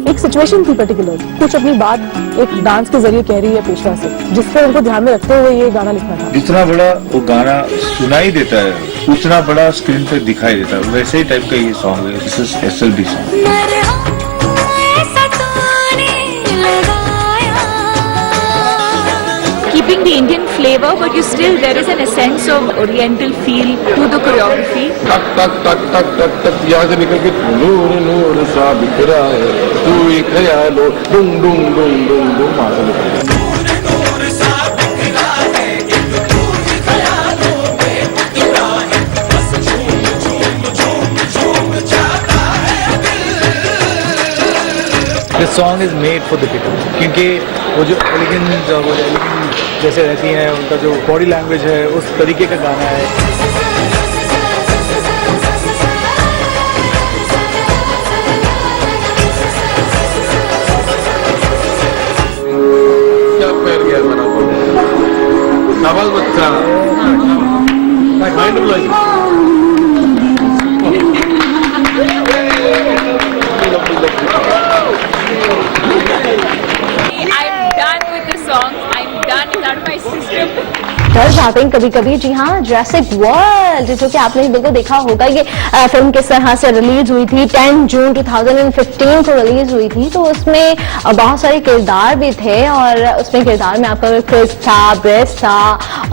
एक सिचुएशन थी पर्टिकुलर, कुछ अपनी बात एक डांस के जरिए कह रही है पेशवा से, जिसको उनको ध्यान में रखते हुए ये गाना लिखना था। जितना बड़ा वो गाना सुनाई देता है उतना बड़ा स्क्रीन पे दिखाई देता है, वैसे ही टाइप का ये सॉन्ग है। This is SLB song. Keeping the Indian flavor, but you still there is an essence of Oriental feel to the choreography. टक टक टक टक टक टक यहाँ से निकल के नूर नूर सा बिखरा है, तू ही ख्यालो डुंग डुंग डुंग डुंग डुंग वहाँ से निकल। This song is made for Deepika क्योंकि वो जो एलिगेंट जैसे रहती हैं, उनका जो बॉडी लैंग्वेज है उस तरीके का गाना है। क्या पैर गया बना आवाज बच्चा mind blowing. I'm done with the song. I'm done. It's out of my system. डर जाते हैं कभी कभी। जी हाँ, जुरासिक वर्ल्ड जो कि आपने बिल्कुल देखा होगा, ये फिल्म किस तरह से रिलीज हुई थी, 10 जून 2015 को रिलीज हुई थी। तो उसमें बहुत सारे किरदार भी थे और उसमें किरदार में आपका क्रिस था, ब्रेस था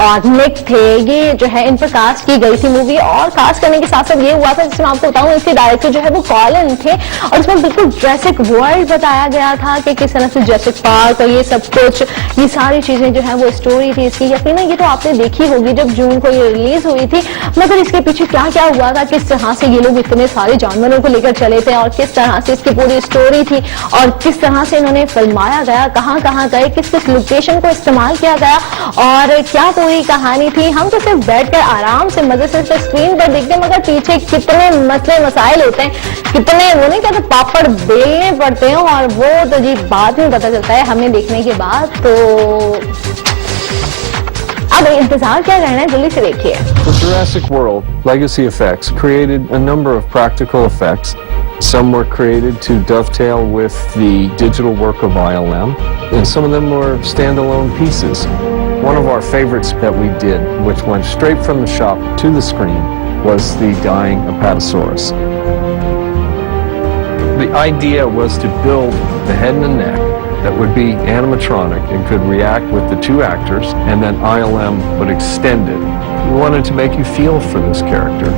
और निक थे। ये जो है इन पर कास्ट की गई थी मूवी, और कास्ट करने के साथ साथ ये हुआ था, जिसमें आपको बताऊं इसके डायरेक्टर जो है वो कॉलिन थे, और इसमें बिल्कुल जुरासिक वर्ल्ड बताया गया था कि किस तरह से जुरासिक पार्क और ये सब कुछ, ये सारी चीजें जो है वो स्टोरी थी इसकी। यकीनन ये तो आपने देखी होगी जब जून को ये रिलीज हुई थी, मगर इसके पीछे क्या क्या हुआ था, किस तरह से ये लोग इतने सारे जानवरों को लेकर चले थे और किस तरह से इसकी पूरी स्टोरी थी और किस तरह से इन्होंने फिल्माया गया, कहाँ कहाँ गए, किस किस लोकेशन को इस्तेमाल किया गया और क्या पूरी कहानी थी। हम तो सिर्फ बैठकर आराम से मजे से स्क्रीन पर देखते हैं, मगर पीछे कितने मसले मसाइल होते हैं, कितने वो नहीं कहते पापड़ बेलने पड़ते हैं, और वो तो जी बाद में पता चलता है हमें देखने के बाद। तो अब इंतजार क्या करना है, जल्दी से देखिए। The Jurassic World Legacy Effects created a number of practical effects. Some were created to dovetail with the digital work of ILM, and some of them were standalone pieces. One of our favorites that we did, which went straight from the shop to the screen, was the dying Apatosaurus. The idea was to build the head and the neck that would be animatronic and could react with the two actors, and then ILM would extend it. We wanted to make you feel for this character,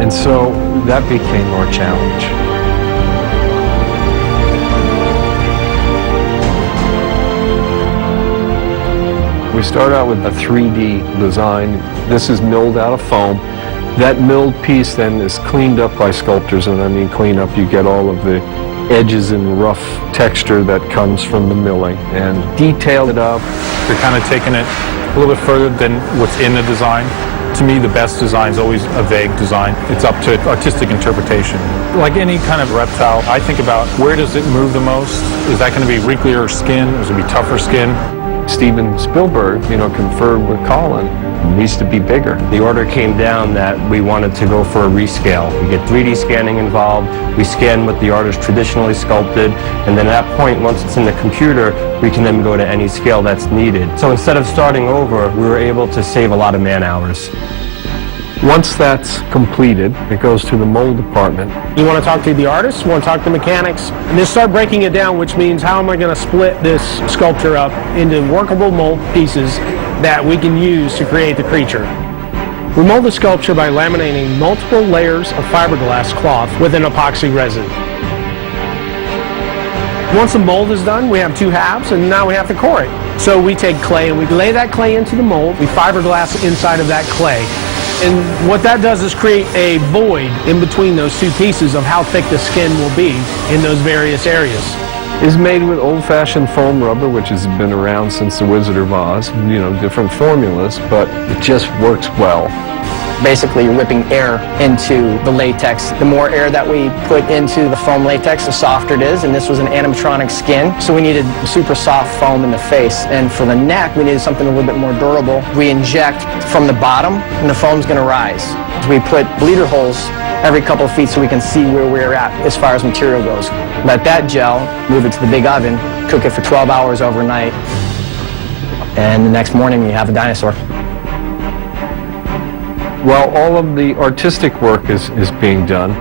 and so that became our challenge. We start out with a 3D design. This is milled out of foam. That milled piece then is cleaned up by sculptors, and I mean clean up, you get all of the edges and rough texture that comes from the milling, and detail it up. We're kind of taking it a little bit further than what's in the design. To me, the best design is always a vague design. It's up to artistic interpretation. Like any kind of reptile, I think about where does it move the most? Is that going to be wrinklier skin? Is it going to be tougher skin? Steven Spielberg, conferred with Colin. It needs to be bigger. The order came down that we wanted to go for a rescale. We get 3D scanning involved. We scan what the artist traditionally sculpted, and then at that point, once it's in the computer, we can then go to any scale that's needed. So instead of starting over, we were able to save a lot of man hours. Once that's completed, it goes to the mold department. You want to talk to the artists, you want to talk to mechanics, and then start breaking it down, which means how am I going to split this sculpture up into workable mold pieces that we can use to create the creature. We mold the sculpture by laminating multiple layers of fiberglass cloth with an epoxy resin. Once the mold is done, we have two halves, and now we have to core it. So we take clay and we lay that clay into the mold. We fiberglass inside of that clay. And what that does is create a void in between those two pieces of how thick the skin will be in those various areas. Is made with old-fashioned foam rubber, which has been around since the Wizard of Oz. Different formulas, but it just works well. Basically, you're whipping air into the latex. The more air that we put into the foam latex, the softer it is, and this was an animatronic skin, so we needed super soft foam in the face. And for the neck, we needed something a little bit more durable. We inject from the bottom, and the foam's going to rise. We put bleeder holes every couple of feet so we can see where we're at as far as material goes. Let that gel, move it to the big oven, cook it for 12 hours overnight, and the next morning you have a dinosaur. While all of the artistic work is being done,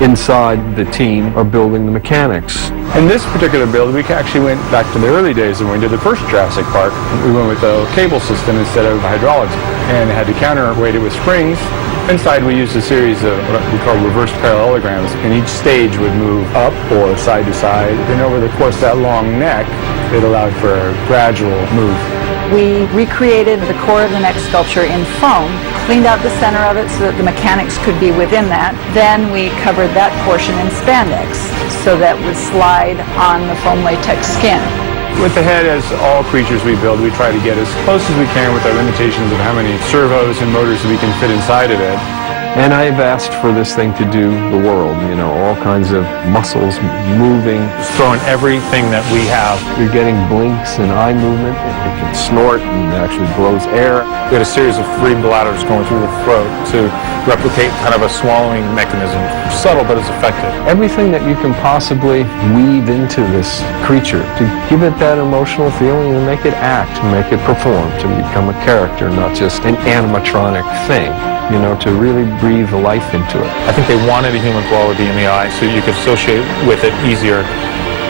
inside the team are building the mechanics. In this particular build, we actually went back to the early days when we did the first Jurassic Park. We went with a cable system instead of hydraulics, and had to counterweight it with springs. Inside, we used a series of what we call reverse parallelograms, and each stage would move up or side to side. And over the course of that long neck, it allowed for a gradual move. We recreated the core of the neck sculpture in foam, cleaned out the center of it so that the mechanics could be within that. Then we covered that portion in spandex so that would slide on the foam latex skin. With the head, as all creatures we build, we try to get as close as we can with our limitations of how many servos and motors we can fit inside of it. And I've asked for this thing to do the world, you know, all kinds of muscles moving. Just throwing everything that we have. You're getting blinks and eye movement. It can snort and actually blows air. We had a series of 3 bladders going through the throat to replicate kind of a swallowing mechanism. Subtle, but it's effective. Everything that you can possibly weave into this creature to give it that emotional feeling and make it act, make it perform, to become a character, not just an animatronic thing. You know, to really breathe life into it. I think they wanted a human quality in the eye so you could associate with it easier.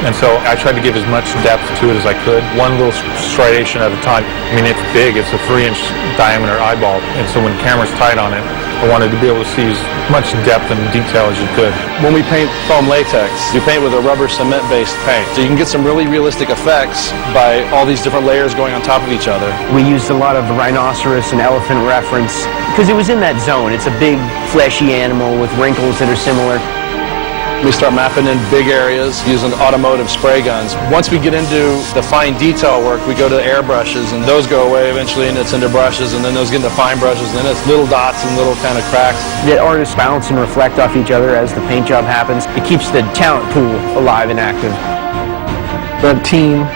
And so I tried to give as much depth to it as I could, one little striation at a time. I mean, it's big. It's a 3-inch diameter eyeball. And so when the camera's tight on it, I wanted to be able to see as much depth and detail as you could. When we paint foam latex, you paint with a rubber cement-based paint. So you can get some really realistic effects by all these different layers going on top of each other. We used a lot of rhinoceros and elephant reference because it was in that zone. It's a big, fleshy animal with wrinkles that are similar. We start mapping in big areas using automotive spray guns. Once we get into the fine detail work, we go to airbrushes, and those go away eventually, and it's into brushes, and then those get into fine brushes, and then it's little dots and little kind of cracks. The artists bounce and reflect off each other as the paint job happens. It keeps the talent pool alive and active. That team,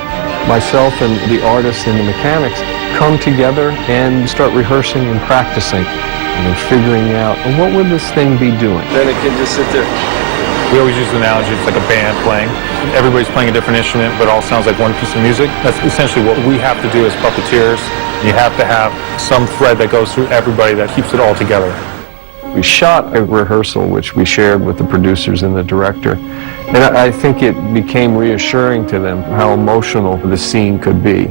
myself and the artists and the mechanics, come together and start rehearsing and practicing and figuring out, well, what would this thing be doing? Then it can just sit there. We always use the analogy, it's like a band playing. Everybody's playing a different instrument, but it all sounds like one piece of music. That's essentially what we have to do as puppeteers. You have to have some thread that goes through everybody that keeps it all together. We shot a rehearsal, which we shared with the producers and the director. And I think it became reassuring to them how emotional the scene could be.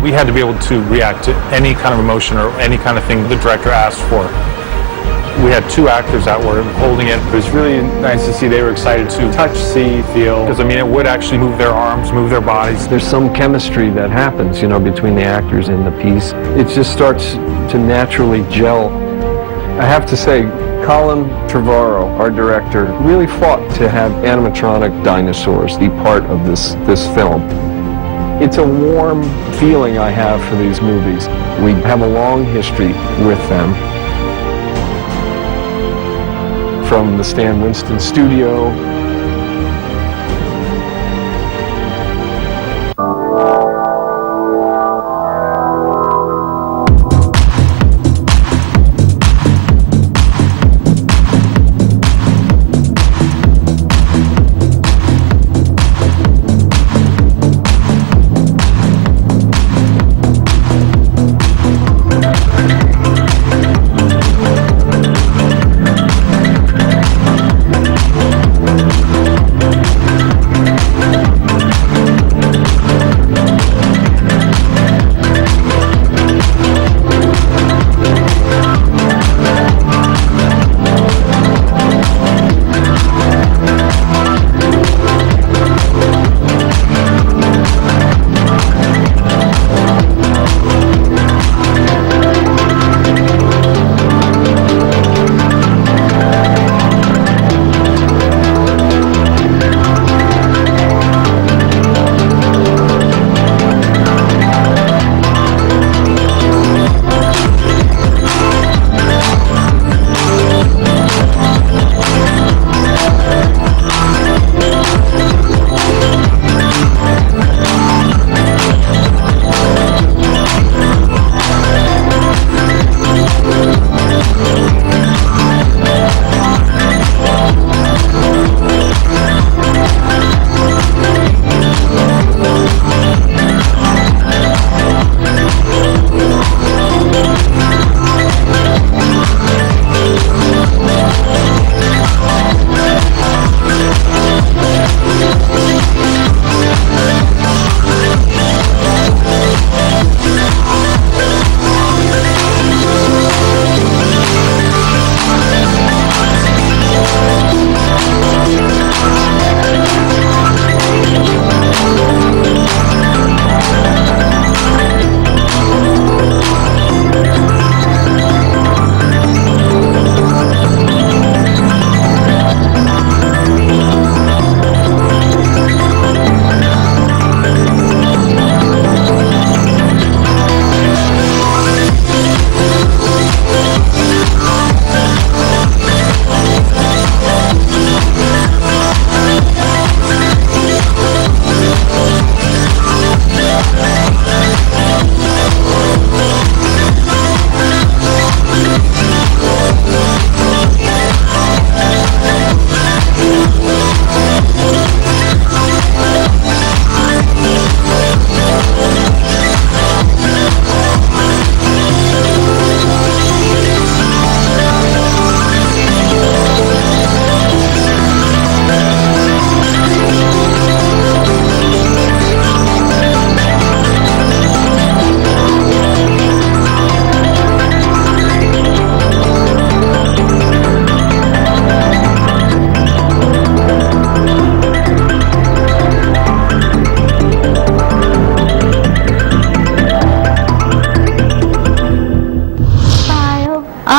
We had to be able to react to any kind of emotion or any kind of thing the director asked for. We had 2 actors that were holding it. It was really nice to see they were excited to touch, see, feel. Because, I mean, it would actually move their arms, move their bodies. There's some chemistry that happens, you know, between the actors in the piece. It just starts to naturally gel. I have to say, Colin Trevorrow, our director, really fought to have animatronic dinosaurs be part of this film. It's a warm feeling I have for these movies. We have a long history with them. From the Stan Winston studio,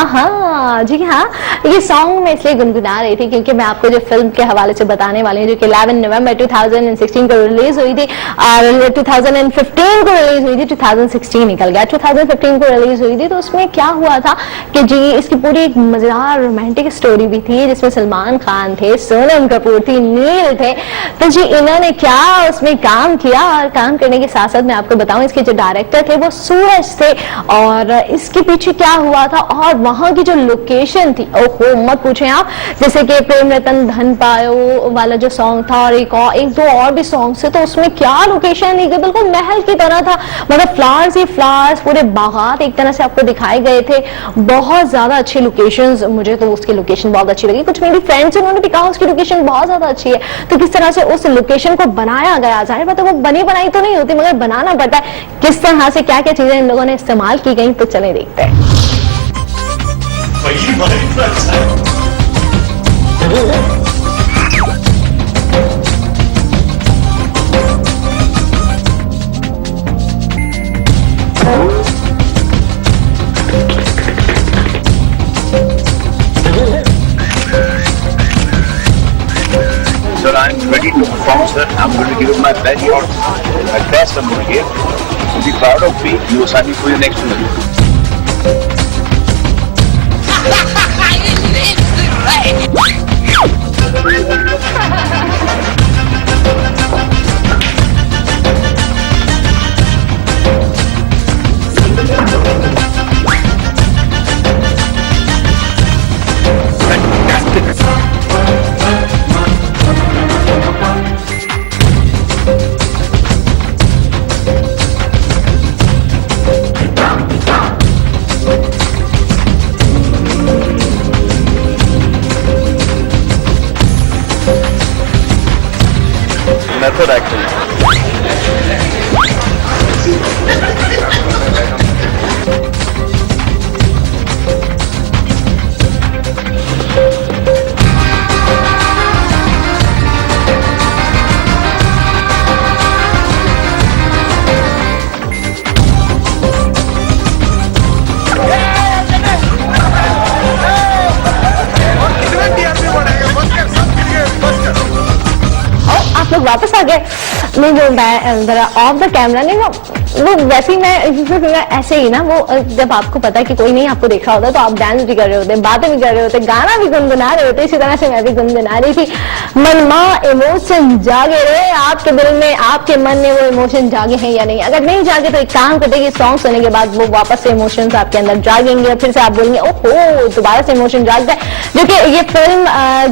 हाँ जी हाँ, ये song मैं इसलिए गुनगुना रही थी क्योंकि मैं आपको जो फिल्म के हवाले से बताने वाली हूँ जो कि 11 नवंबर 2016 को रिलीज हुई थी और 2015 को रिलीज हुई थी, 2016 निकल गया, 2015 को रिलीज हुई थी। तो उसमें क्या हुआ था कि जी इसकी पूरी एक मजेदार रोमांटिक स्टोरी भी थी जिसमें सलमान खान थे, सोनम कपूर थी, नील थे। तो जी इन्होंने क्या उसमें काम किया और काम करने के साथ साथ मैं आपको बताऊं इसके जो डायरेक्टर थे वो सूरज थे और इसके पीछे क्या हुआ था और वहां की जो लोकेशन थी, ओहो मत पूछें आप, जैसे कि प्रेम रतन धन पायो वाला जो सॉन्ग था और एक दो और भी सॉन्ग से, तो उसमें क्या लोकेशन दी गई, बिल्कुल महल की तरह था, मतलब फ्लावर्स ही फ्लावर्स, पूरे बागात एक तरह से आपको दिखाए गए थे। बहुत ज्यादा अच्छी लोकेशंस, मुझे तो उसकी लोकेशन बहुत अच्छी लगी, कुछ मेरी फ्रेंड्स उन्होंने भी कहा उसकी लोकेशन बहुत ज्यादा अच्छी है। तो किस तरह से उस लोकेशन को बनाया गया, जाहिर बात है वो बनी बनाई तो नहीं होती मगर बनाना पड़ता है, किस तरह से क्या क्या चीजें इन लोगों ने इस्तेमाल की गई, तो चले देखते हैं। Sir, I'm ready to perform, sir. I'm going to give it my best shot. My best I'm going to give. So be proud of me. You will sign me for your next movie. Method acting. आप लोग वापस आ गए। नहीं जो मैं जरा of the camera नहीं वो वैसे ही मैं ऐसे ही ना, वो जब आपको पता है कि कोई नहीं आपको देख रहा होता तो आप डांस भी कर रहे होते, बातें भी कर रहे होते, गाना भी गुनगुना रहे होते, इसी तरह से मैं भी गुनगुना रही थी। मनमा इमोशन जागे रहे आपके दिल में, आपके मन में वो इमोशन जागे हैं या नहीं। अगर नहीं जागे तो एक काम करते कि सॉन्ग सुनने के बाद वो वापस से इमोशंस आपके अंदर जागेंगे और फिर से आप बोलेंगे ओहो दोबारा से इमोशन जाग गए। जो कि ये फिल्म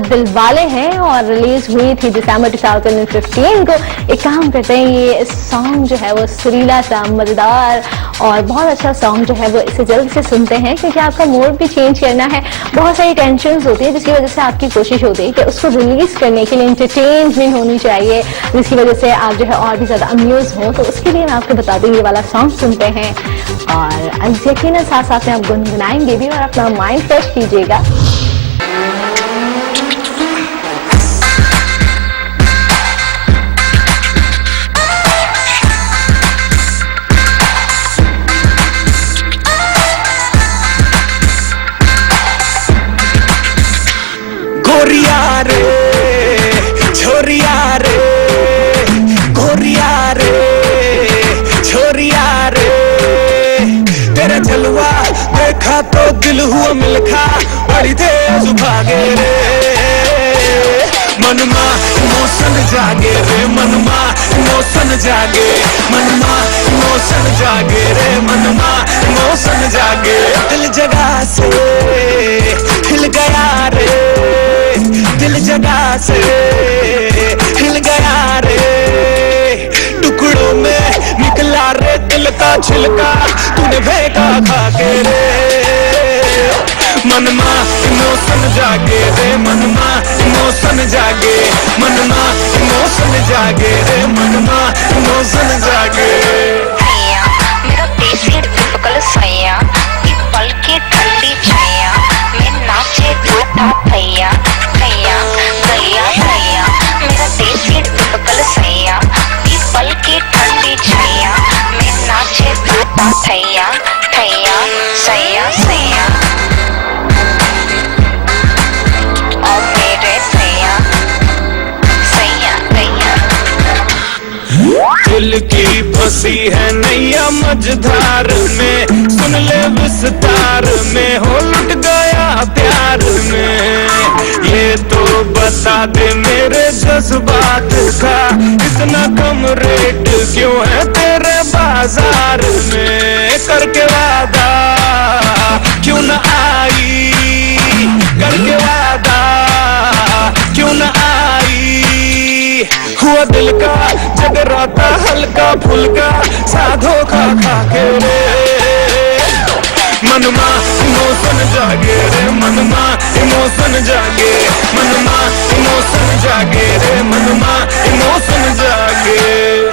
दिलवाले हैं और रिलीज हुई थी दिसंबर 2015 को। एक काम करते हैं ये सॉन्ग जो है वो सुरीला सा मजेदार और बहुत अच्छा सॉन्ग जो है वो इसे जल्द से सुनते हैं क्योंकि आपका मूड भी चेंज करना है। बहुत सारी टेंशन होती है जिसकी वजह से आपकी कोशिश होती है कि उसको रिलीज करने के लिए एंटरटेनमेंट होनी चाहिए, जिसकी वजह से आप जो है और भी ज्यादा अम्यूज हो। तो उसके लिए मैं आपको बता दूं ये वाला सॉन्ग सुनते हैं और यकीनन साथ साथ में आप गुनगुनाएंगे भी और अपना माइंड फ्रेश कीजिएगा। गोरिया रे छोरिया रे, गोरिया रे छोरिया रे, तेरा जलवा देखा तो दिल हुआ मिलखा, बड़ी तेज भागे रे मनमा इमोशन जागे रे, मनमा इमोशन जागे, मनमा इमोशन जागे रे, मनमा इमोशन जागे। दिल जगह से हिल गया रे, दिल जगह से हिल गया रे, टुकड़ों में निकला रे दिल का छिलका, तूने फेंका खा के रे मनमा इमोशन जागे रे, मनमा इमोशन जागे, मनमा इमोशन जागे रे, मनमा इमोशन जागे। मेरा देसी टिपिकल सैया, पल की ठंडी छाया, मैं नाचे गाता भैया भैया भैया भैया, मेरा देसी टिपिकल सैया, पल की ठंडी छाया, मैं नाचे गाता भैया भैया सैया सैया। की फंसी है नैया मझधार में, सुन ले विस्तार में हो लुट गया प्यार में। ये तो बता दे मेरे जज्बात का इतना कम रेट क्यों है तेरे बाजार में। करके वादा क्यों न आई, करके वादा क्यों न आई। हुआ दिल का जगराता हल्का फुल्का साधो खा के रे मनमा इमोशन जागे रे, मनमा इमोशन जागे, मनमा इमोशन जागे रे, मनमा इमोशन जागे।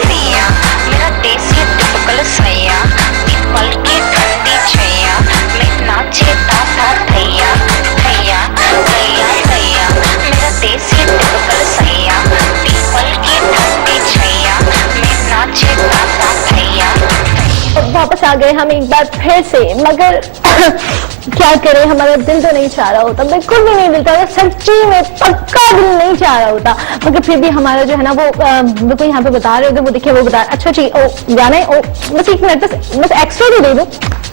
सैया मेरा देसी टिपिकल सैया, पल की ठंडी छैया, मैं नाचे ताता थैया थैया थैया थैया। मेरा देसी टिपिकल सैया, पल की ठंडी छैया, मैं नाचे ताता थैया। वापस आ गए हम एक बार फिर से, मगर क्या करें, हमारा दिल तो नहीं चाह रहा होता, बिल्कुल भी नहीं दिल चाह रहा, सच्ची में पक्का दिल नहीं चाह रहा होता, मगर फिर भी हमारा जो है ना वो बिल्कुल यहाँ पे बता रहे होते, वो देखिए वो बता, अच्छा जी ओ गाना है, ओ बस एक मिनट बस एक्स्ट्रा तो दे दो,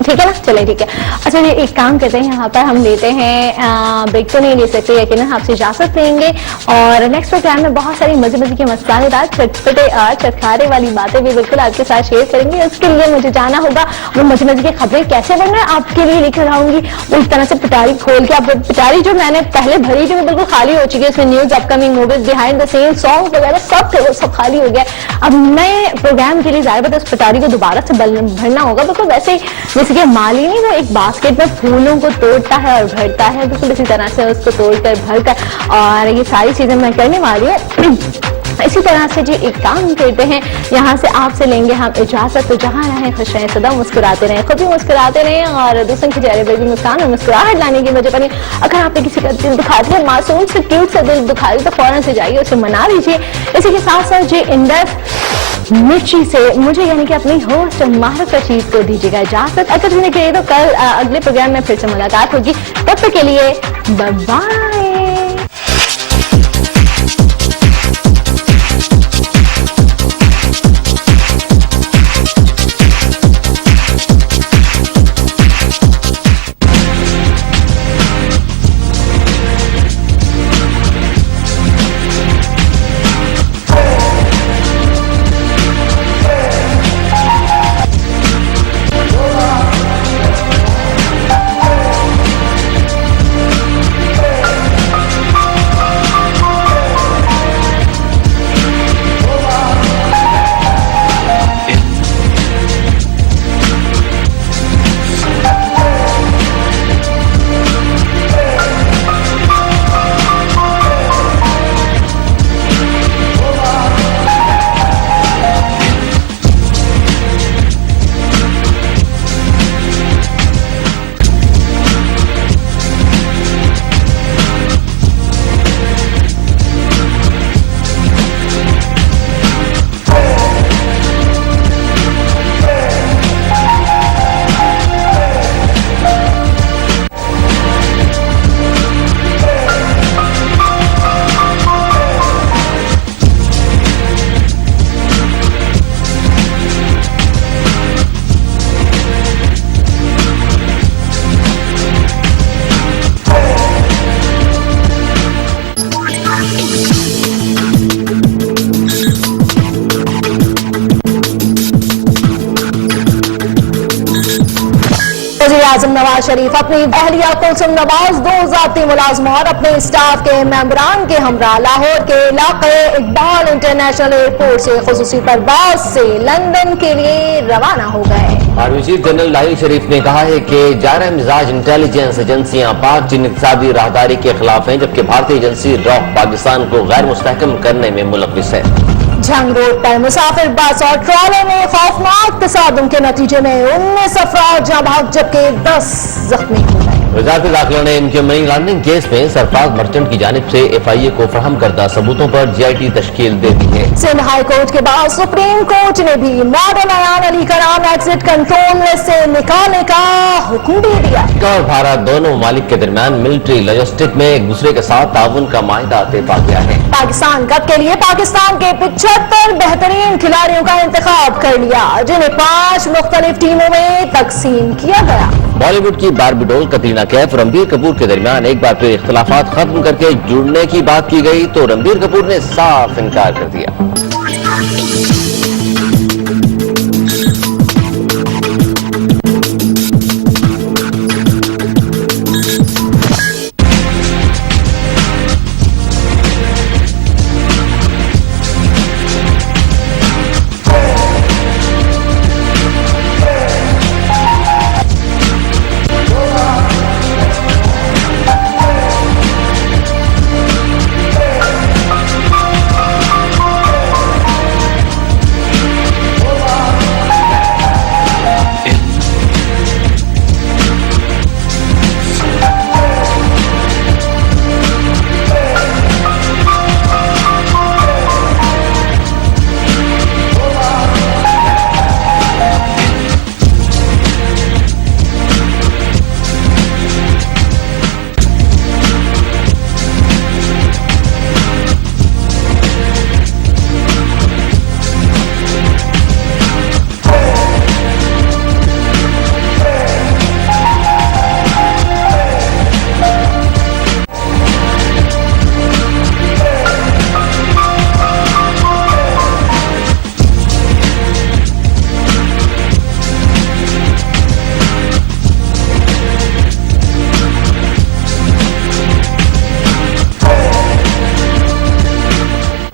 ठीक है ना, चले ठीक है। अच्छा जी एक काम करते हैं, यहाँ पर हम लेते हैं ब्रेक तो नहीं ले सकते, यकीनन आपसे इजाजत लेंगे और नेक्स्ट प्रोग्राम में बहुत सारी मजे मजे की मसालेदार चटपटे और चटखारे वाली बातें भी बिल्कुल आपके साथ शेयर करेंगे। उसके लिए मुझे जाना होगा, वो मजे मजे की खबरें कैसे बनना है आपके लिए लेकर आऊंगी, वो इस तरह से पिटारी खोल के, आपको पिटारी जो मैंने पहले भरी थी वो बिल्कुल खाली हो चुकी है, उसमें news, upcoming movies, behind the scene song वगैरह सब थे, वो सब खाली हो गया। अब नए प्रोग्राम के लिए जाहिर बात है उस पिटारी को दोबारा से भरना होगा, बिल्कुल वैसे जैसे कि मालिनी वो एक बास्केट में फूलों को तोड़ता है और भरता है, बिल्कुल इसी तरह से उसको तोड़कर भरकर, और ये सारी चीजें मैं करने वाली हूँ। इसी तरह से जी एक काम करते हैं, यहाँ से आपसे लेंगे हम इजाजत, तो जहाँ रहें खुश रहें, सदा मुस्कुराते रहें, खुद भी मुस्कुराते रहें और दूसरों के चेहरे पर भी मुस्कान और मुस्कुराहट लाने की वजह बनी। अगर आपने किसी का दिल दुखा दिया, मासूम से क्यूट से दिल दुखा दिया, तो फौरन से जाइए उसे मना लीजिए। इसी के साथ साथ जी इंडस मिर्ची से मुझे यानी कि अपनी होस्ट माहरुफ रशीद को दीजिएगा इजाजत। अगर सुनने के लिए तो कल अगले प्रोग्राम में फिर से मुलाकात होगी, तब तक के लिए बाय बाय। वज़ीर-ए-आज़म नवाज शरीफ अपनी अहलिया कुलसुम नवाज, 2 ज़ाती मुलाज़िमों और अपने स्टाफ के मेंबरान के हमरा लाहौर के इलाके इकबाल इंटरनेशनल एयरपोर्ट से खुसूसी परवाज से लंदन के लिए रवाना हो गए। आर्मी चीफ जनरल नाहिल शरीफ ने कहा है कि जारह मिजाज इंटेलिजेंस एजेंसियां पाक चीन इक़्तिसादी राहदारी के खिलाफ हैं, जबकि भारतीय एजेंसी रॉक पाकिस्तान को गैर मुस्तहकम करने में मुलव्विस है। झंग रोड पर मुसाफिर बस और ट्रॉले में खौफनाक तसादुम के नतीजे में 19 अफराद जाँ बहक जबकि 10 जख्मी हो गए। वजारत दाखिला ने इनके मनी लॉन्ड्रिंग केस में सरफराज मर्चेंट की जानिब से FIA को फराहम करदा सबूतों पर GIT तश्कील दे दी है। सिंध हाई कोर्ट के बाद सुप्रीम कोर्ट ने भी मॉडल अयान अली का नाम एग्जिट कंट्रोल लिस्ट से निकालने का हुक्म दे दिया। और भारत दोनों ममालिक के दरमियान मिलिट्री लॉजिस्टिक में एक दूसरे के साथ ताउन का माहिदा तय पा गया है। पाकिस्तान कप के लिए पाकिस्तान के 75 बेहतरीन खिलाड़ियों का इंतखाब कर लिया, जिन्हें 5 मुख्तलिफ टीमों में तकसीम किया गया। बॉलीवुड की बार्बी डॉल कतरीना कैफ रणबीर कपूर के दरमियान एक बार फिर इख्तलाफात खत्म करके जुड़ने की बात की गई तो रणबीर कपूर ने साफ इनकार कर दिया।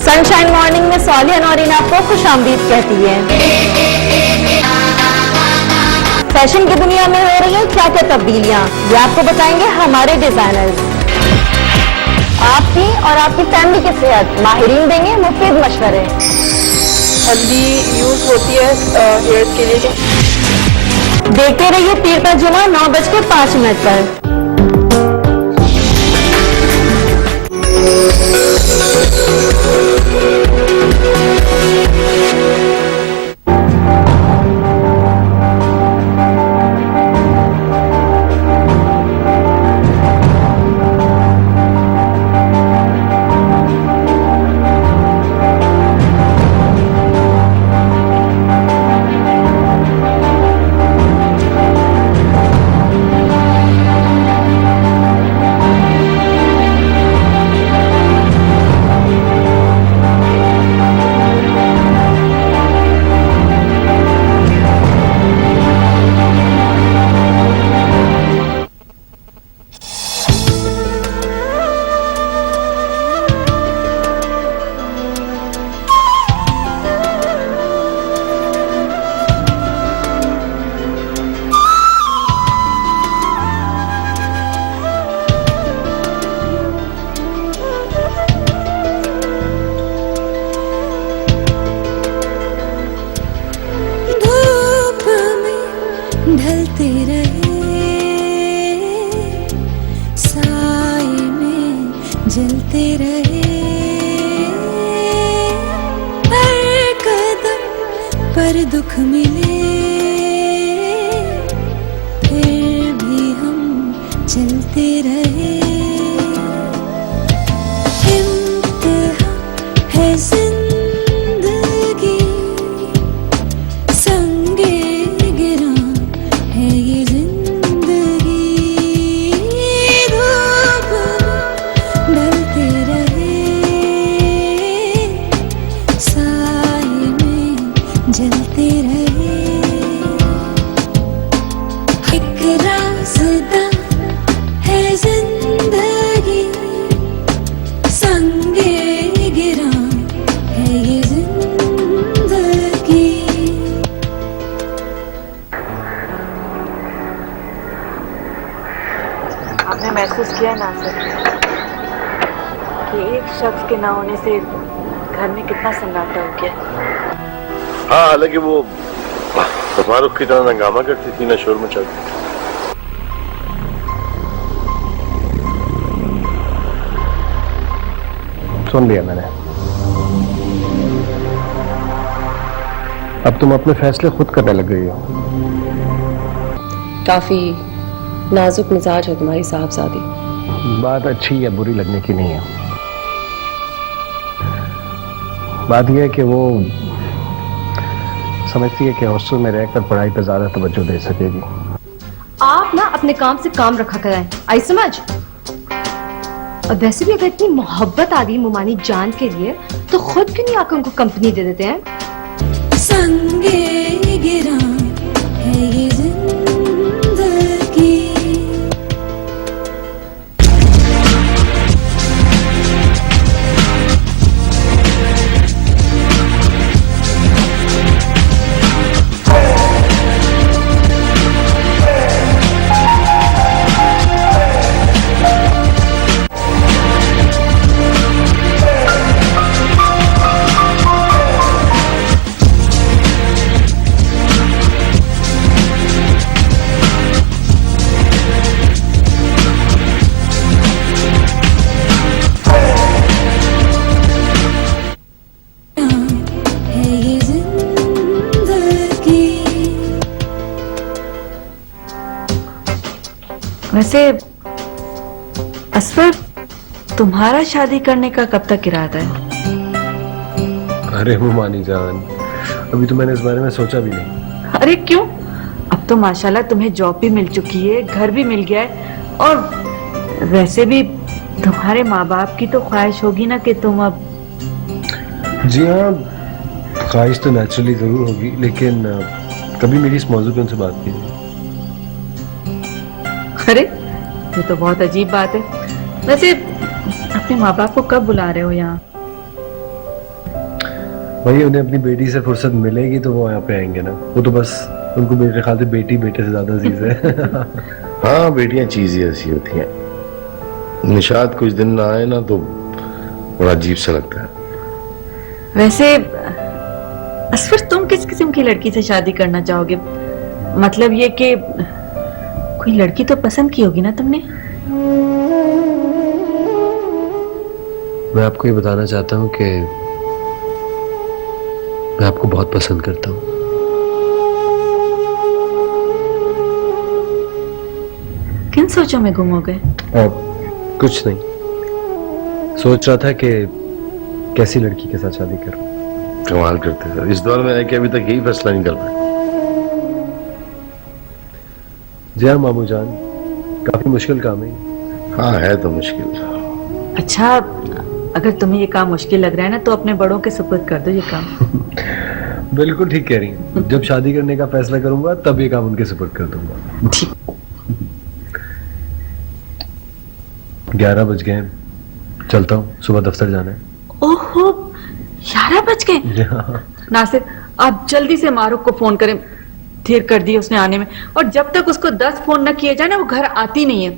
सनशाइन मॉर्निंग में सौलिया नौरीन आपको खुशामदीद कहती है। फैशन की दुनिया में हो रही है क्या क्या तब्दीलियां, ये आपको बताएंगे हमारे डिजाइनर्स। आपकी और आपकी फैमिली की सेहत माहिरीन देंगे मुफीद मशवरे। हल्दी यूज होती है हेयर के लिए। देखते रहिए पीर का जुमा 9:05 पर। ढलते रहे साए में जलते रहे हर कदम पर दुख मिले फिर भी हम चलते रहे इम्तिहान है जिंदगी संगे गिरा है ये जिंदगी धूप ढलते रहे साए में जलते रहे एक रास्ता है जिंदगी संगे गिरा है ये जिंदगी। आपने महसूस किया ना सर कि एक शख्स के ना होने से घर में कितना सन्नाटा हो गया। हाँ, हालांकि वो फारूक की तरह हंगामा करती थी ना शोर मचाती थी। सुन लिया मैंने। अब तुम अपने फैसले खुद करने लग गई हो। काफी नाजुक मिजाज है तुम्हारी साहबजादी। बात अच्छी या बुरी लगने की नहीं है। बात यह है कि वो समझती है कि हॉस्टल में रहकर पढ़ाई पर ज्यादा तवज्जो दे सकेगी। आप ना अपने काम से काम रखा कराएं, आई समझ। और वैसे भी अगर इतनी मोहब्बत आ गई मुमानी जान के लिए तो खुद क्यों नहीं आकर उनको कंपनी दे देते हैं। संगे गिरा है ये जिंदगी। वैसे असफर, तुम्हारा शादी करने का कब तक इरादा है? अरे मुमानी जान, अभी तो मैंने इस बारे में सोचा भी नहीं। अरे क्यों? अब तो माशाल्लाह तुम्हें जॉब भी मिल चुकी है, घर भी मिल गया है, और वैसे भी तुम्हारे माँ बाप की तो ख्वाहिश होगी ना कि तुम अब। जी हाँ, ख्वाहिश तो नेचुरली जरूर होगी, लेकिन कभी मेरी इस मौजूद पे उनसे बात की नहीं। अरे ये तो बहुत अजीब बात है। वैसे अपने माँ बाप को कब बुला रहे हो यहाँ? वही, उन्हें अपनी बेटी से फुर्सत मिलेगी तो वो यहाँ पे आएंगे ना। वो तो बस, उनको मेरे ख्याल से बेटी बेटे से ज्यादा अजीज है। हाँ, बेटियां चीजें ऐसी होती हैं। निशात कुछ दिन ना आए ना तो बड़ा अजीब सा लगता है। वैसे असफर, तुम किस किस्म की लड़की से शादी करना चाहोगे? मतलब ये कि कोई लड़की तो पसंद की होगी ना तुमने? मैं आपको ये बताना चाहता हूँ कि मैं आपको बहुत पसंद करता हूँ। किन सोचों में गुम हो गए? कुछ नहीं, सोच रहा था कि कैसी लड़की के साथ शादी करूं। कमाल करते सर, इस दौर में है कि अभी तक यही फैसला नहीं कर पाए। जी हाँ मामू जान, काफी मुश्किल काम है। हाँ, है तो मुश्किल। अच्छा, अगर तुम्हें ये काम मुश्किल लग रहा है ना तो अपने बड़ों के सुपुर्द कर दो ये काम। बिल्कुल ठीक कह रही हैं। जब शादी करने का फैसला करूंगा तब ये काम उनके सुपुर्द कर दूंगा। ठीक। 11 बज गए, चलता हूँ, सुबह दफ्तर जाना है। ओहो, 11 बज गए। नासिर, आप जल्दी से मारूक को फोन करें, देर कर दी उसने आने में, और जब तक उसको 10 फोन न किए जाए ना वो घर आती नहीं है।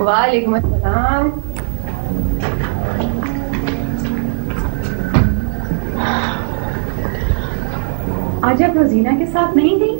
वालेकुम अस्सलाम। आज आप रोजीना के साथ नहीं गई?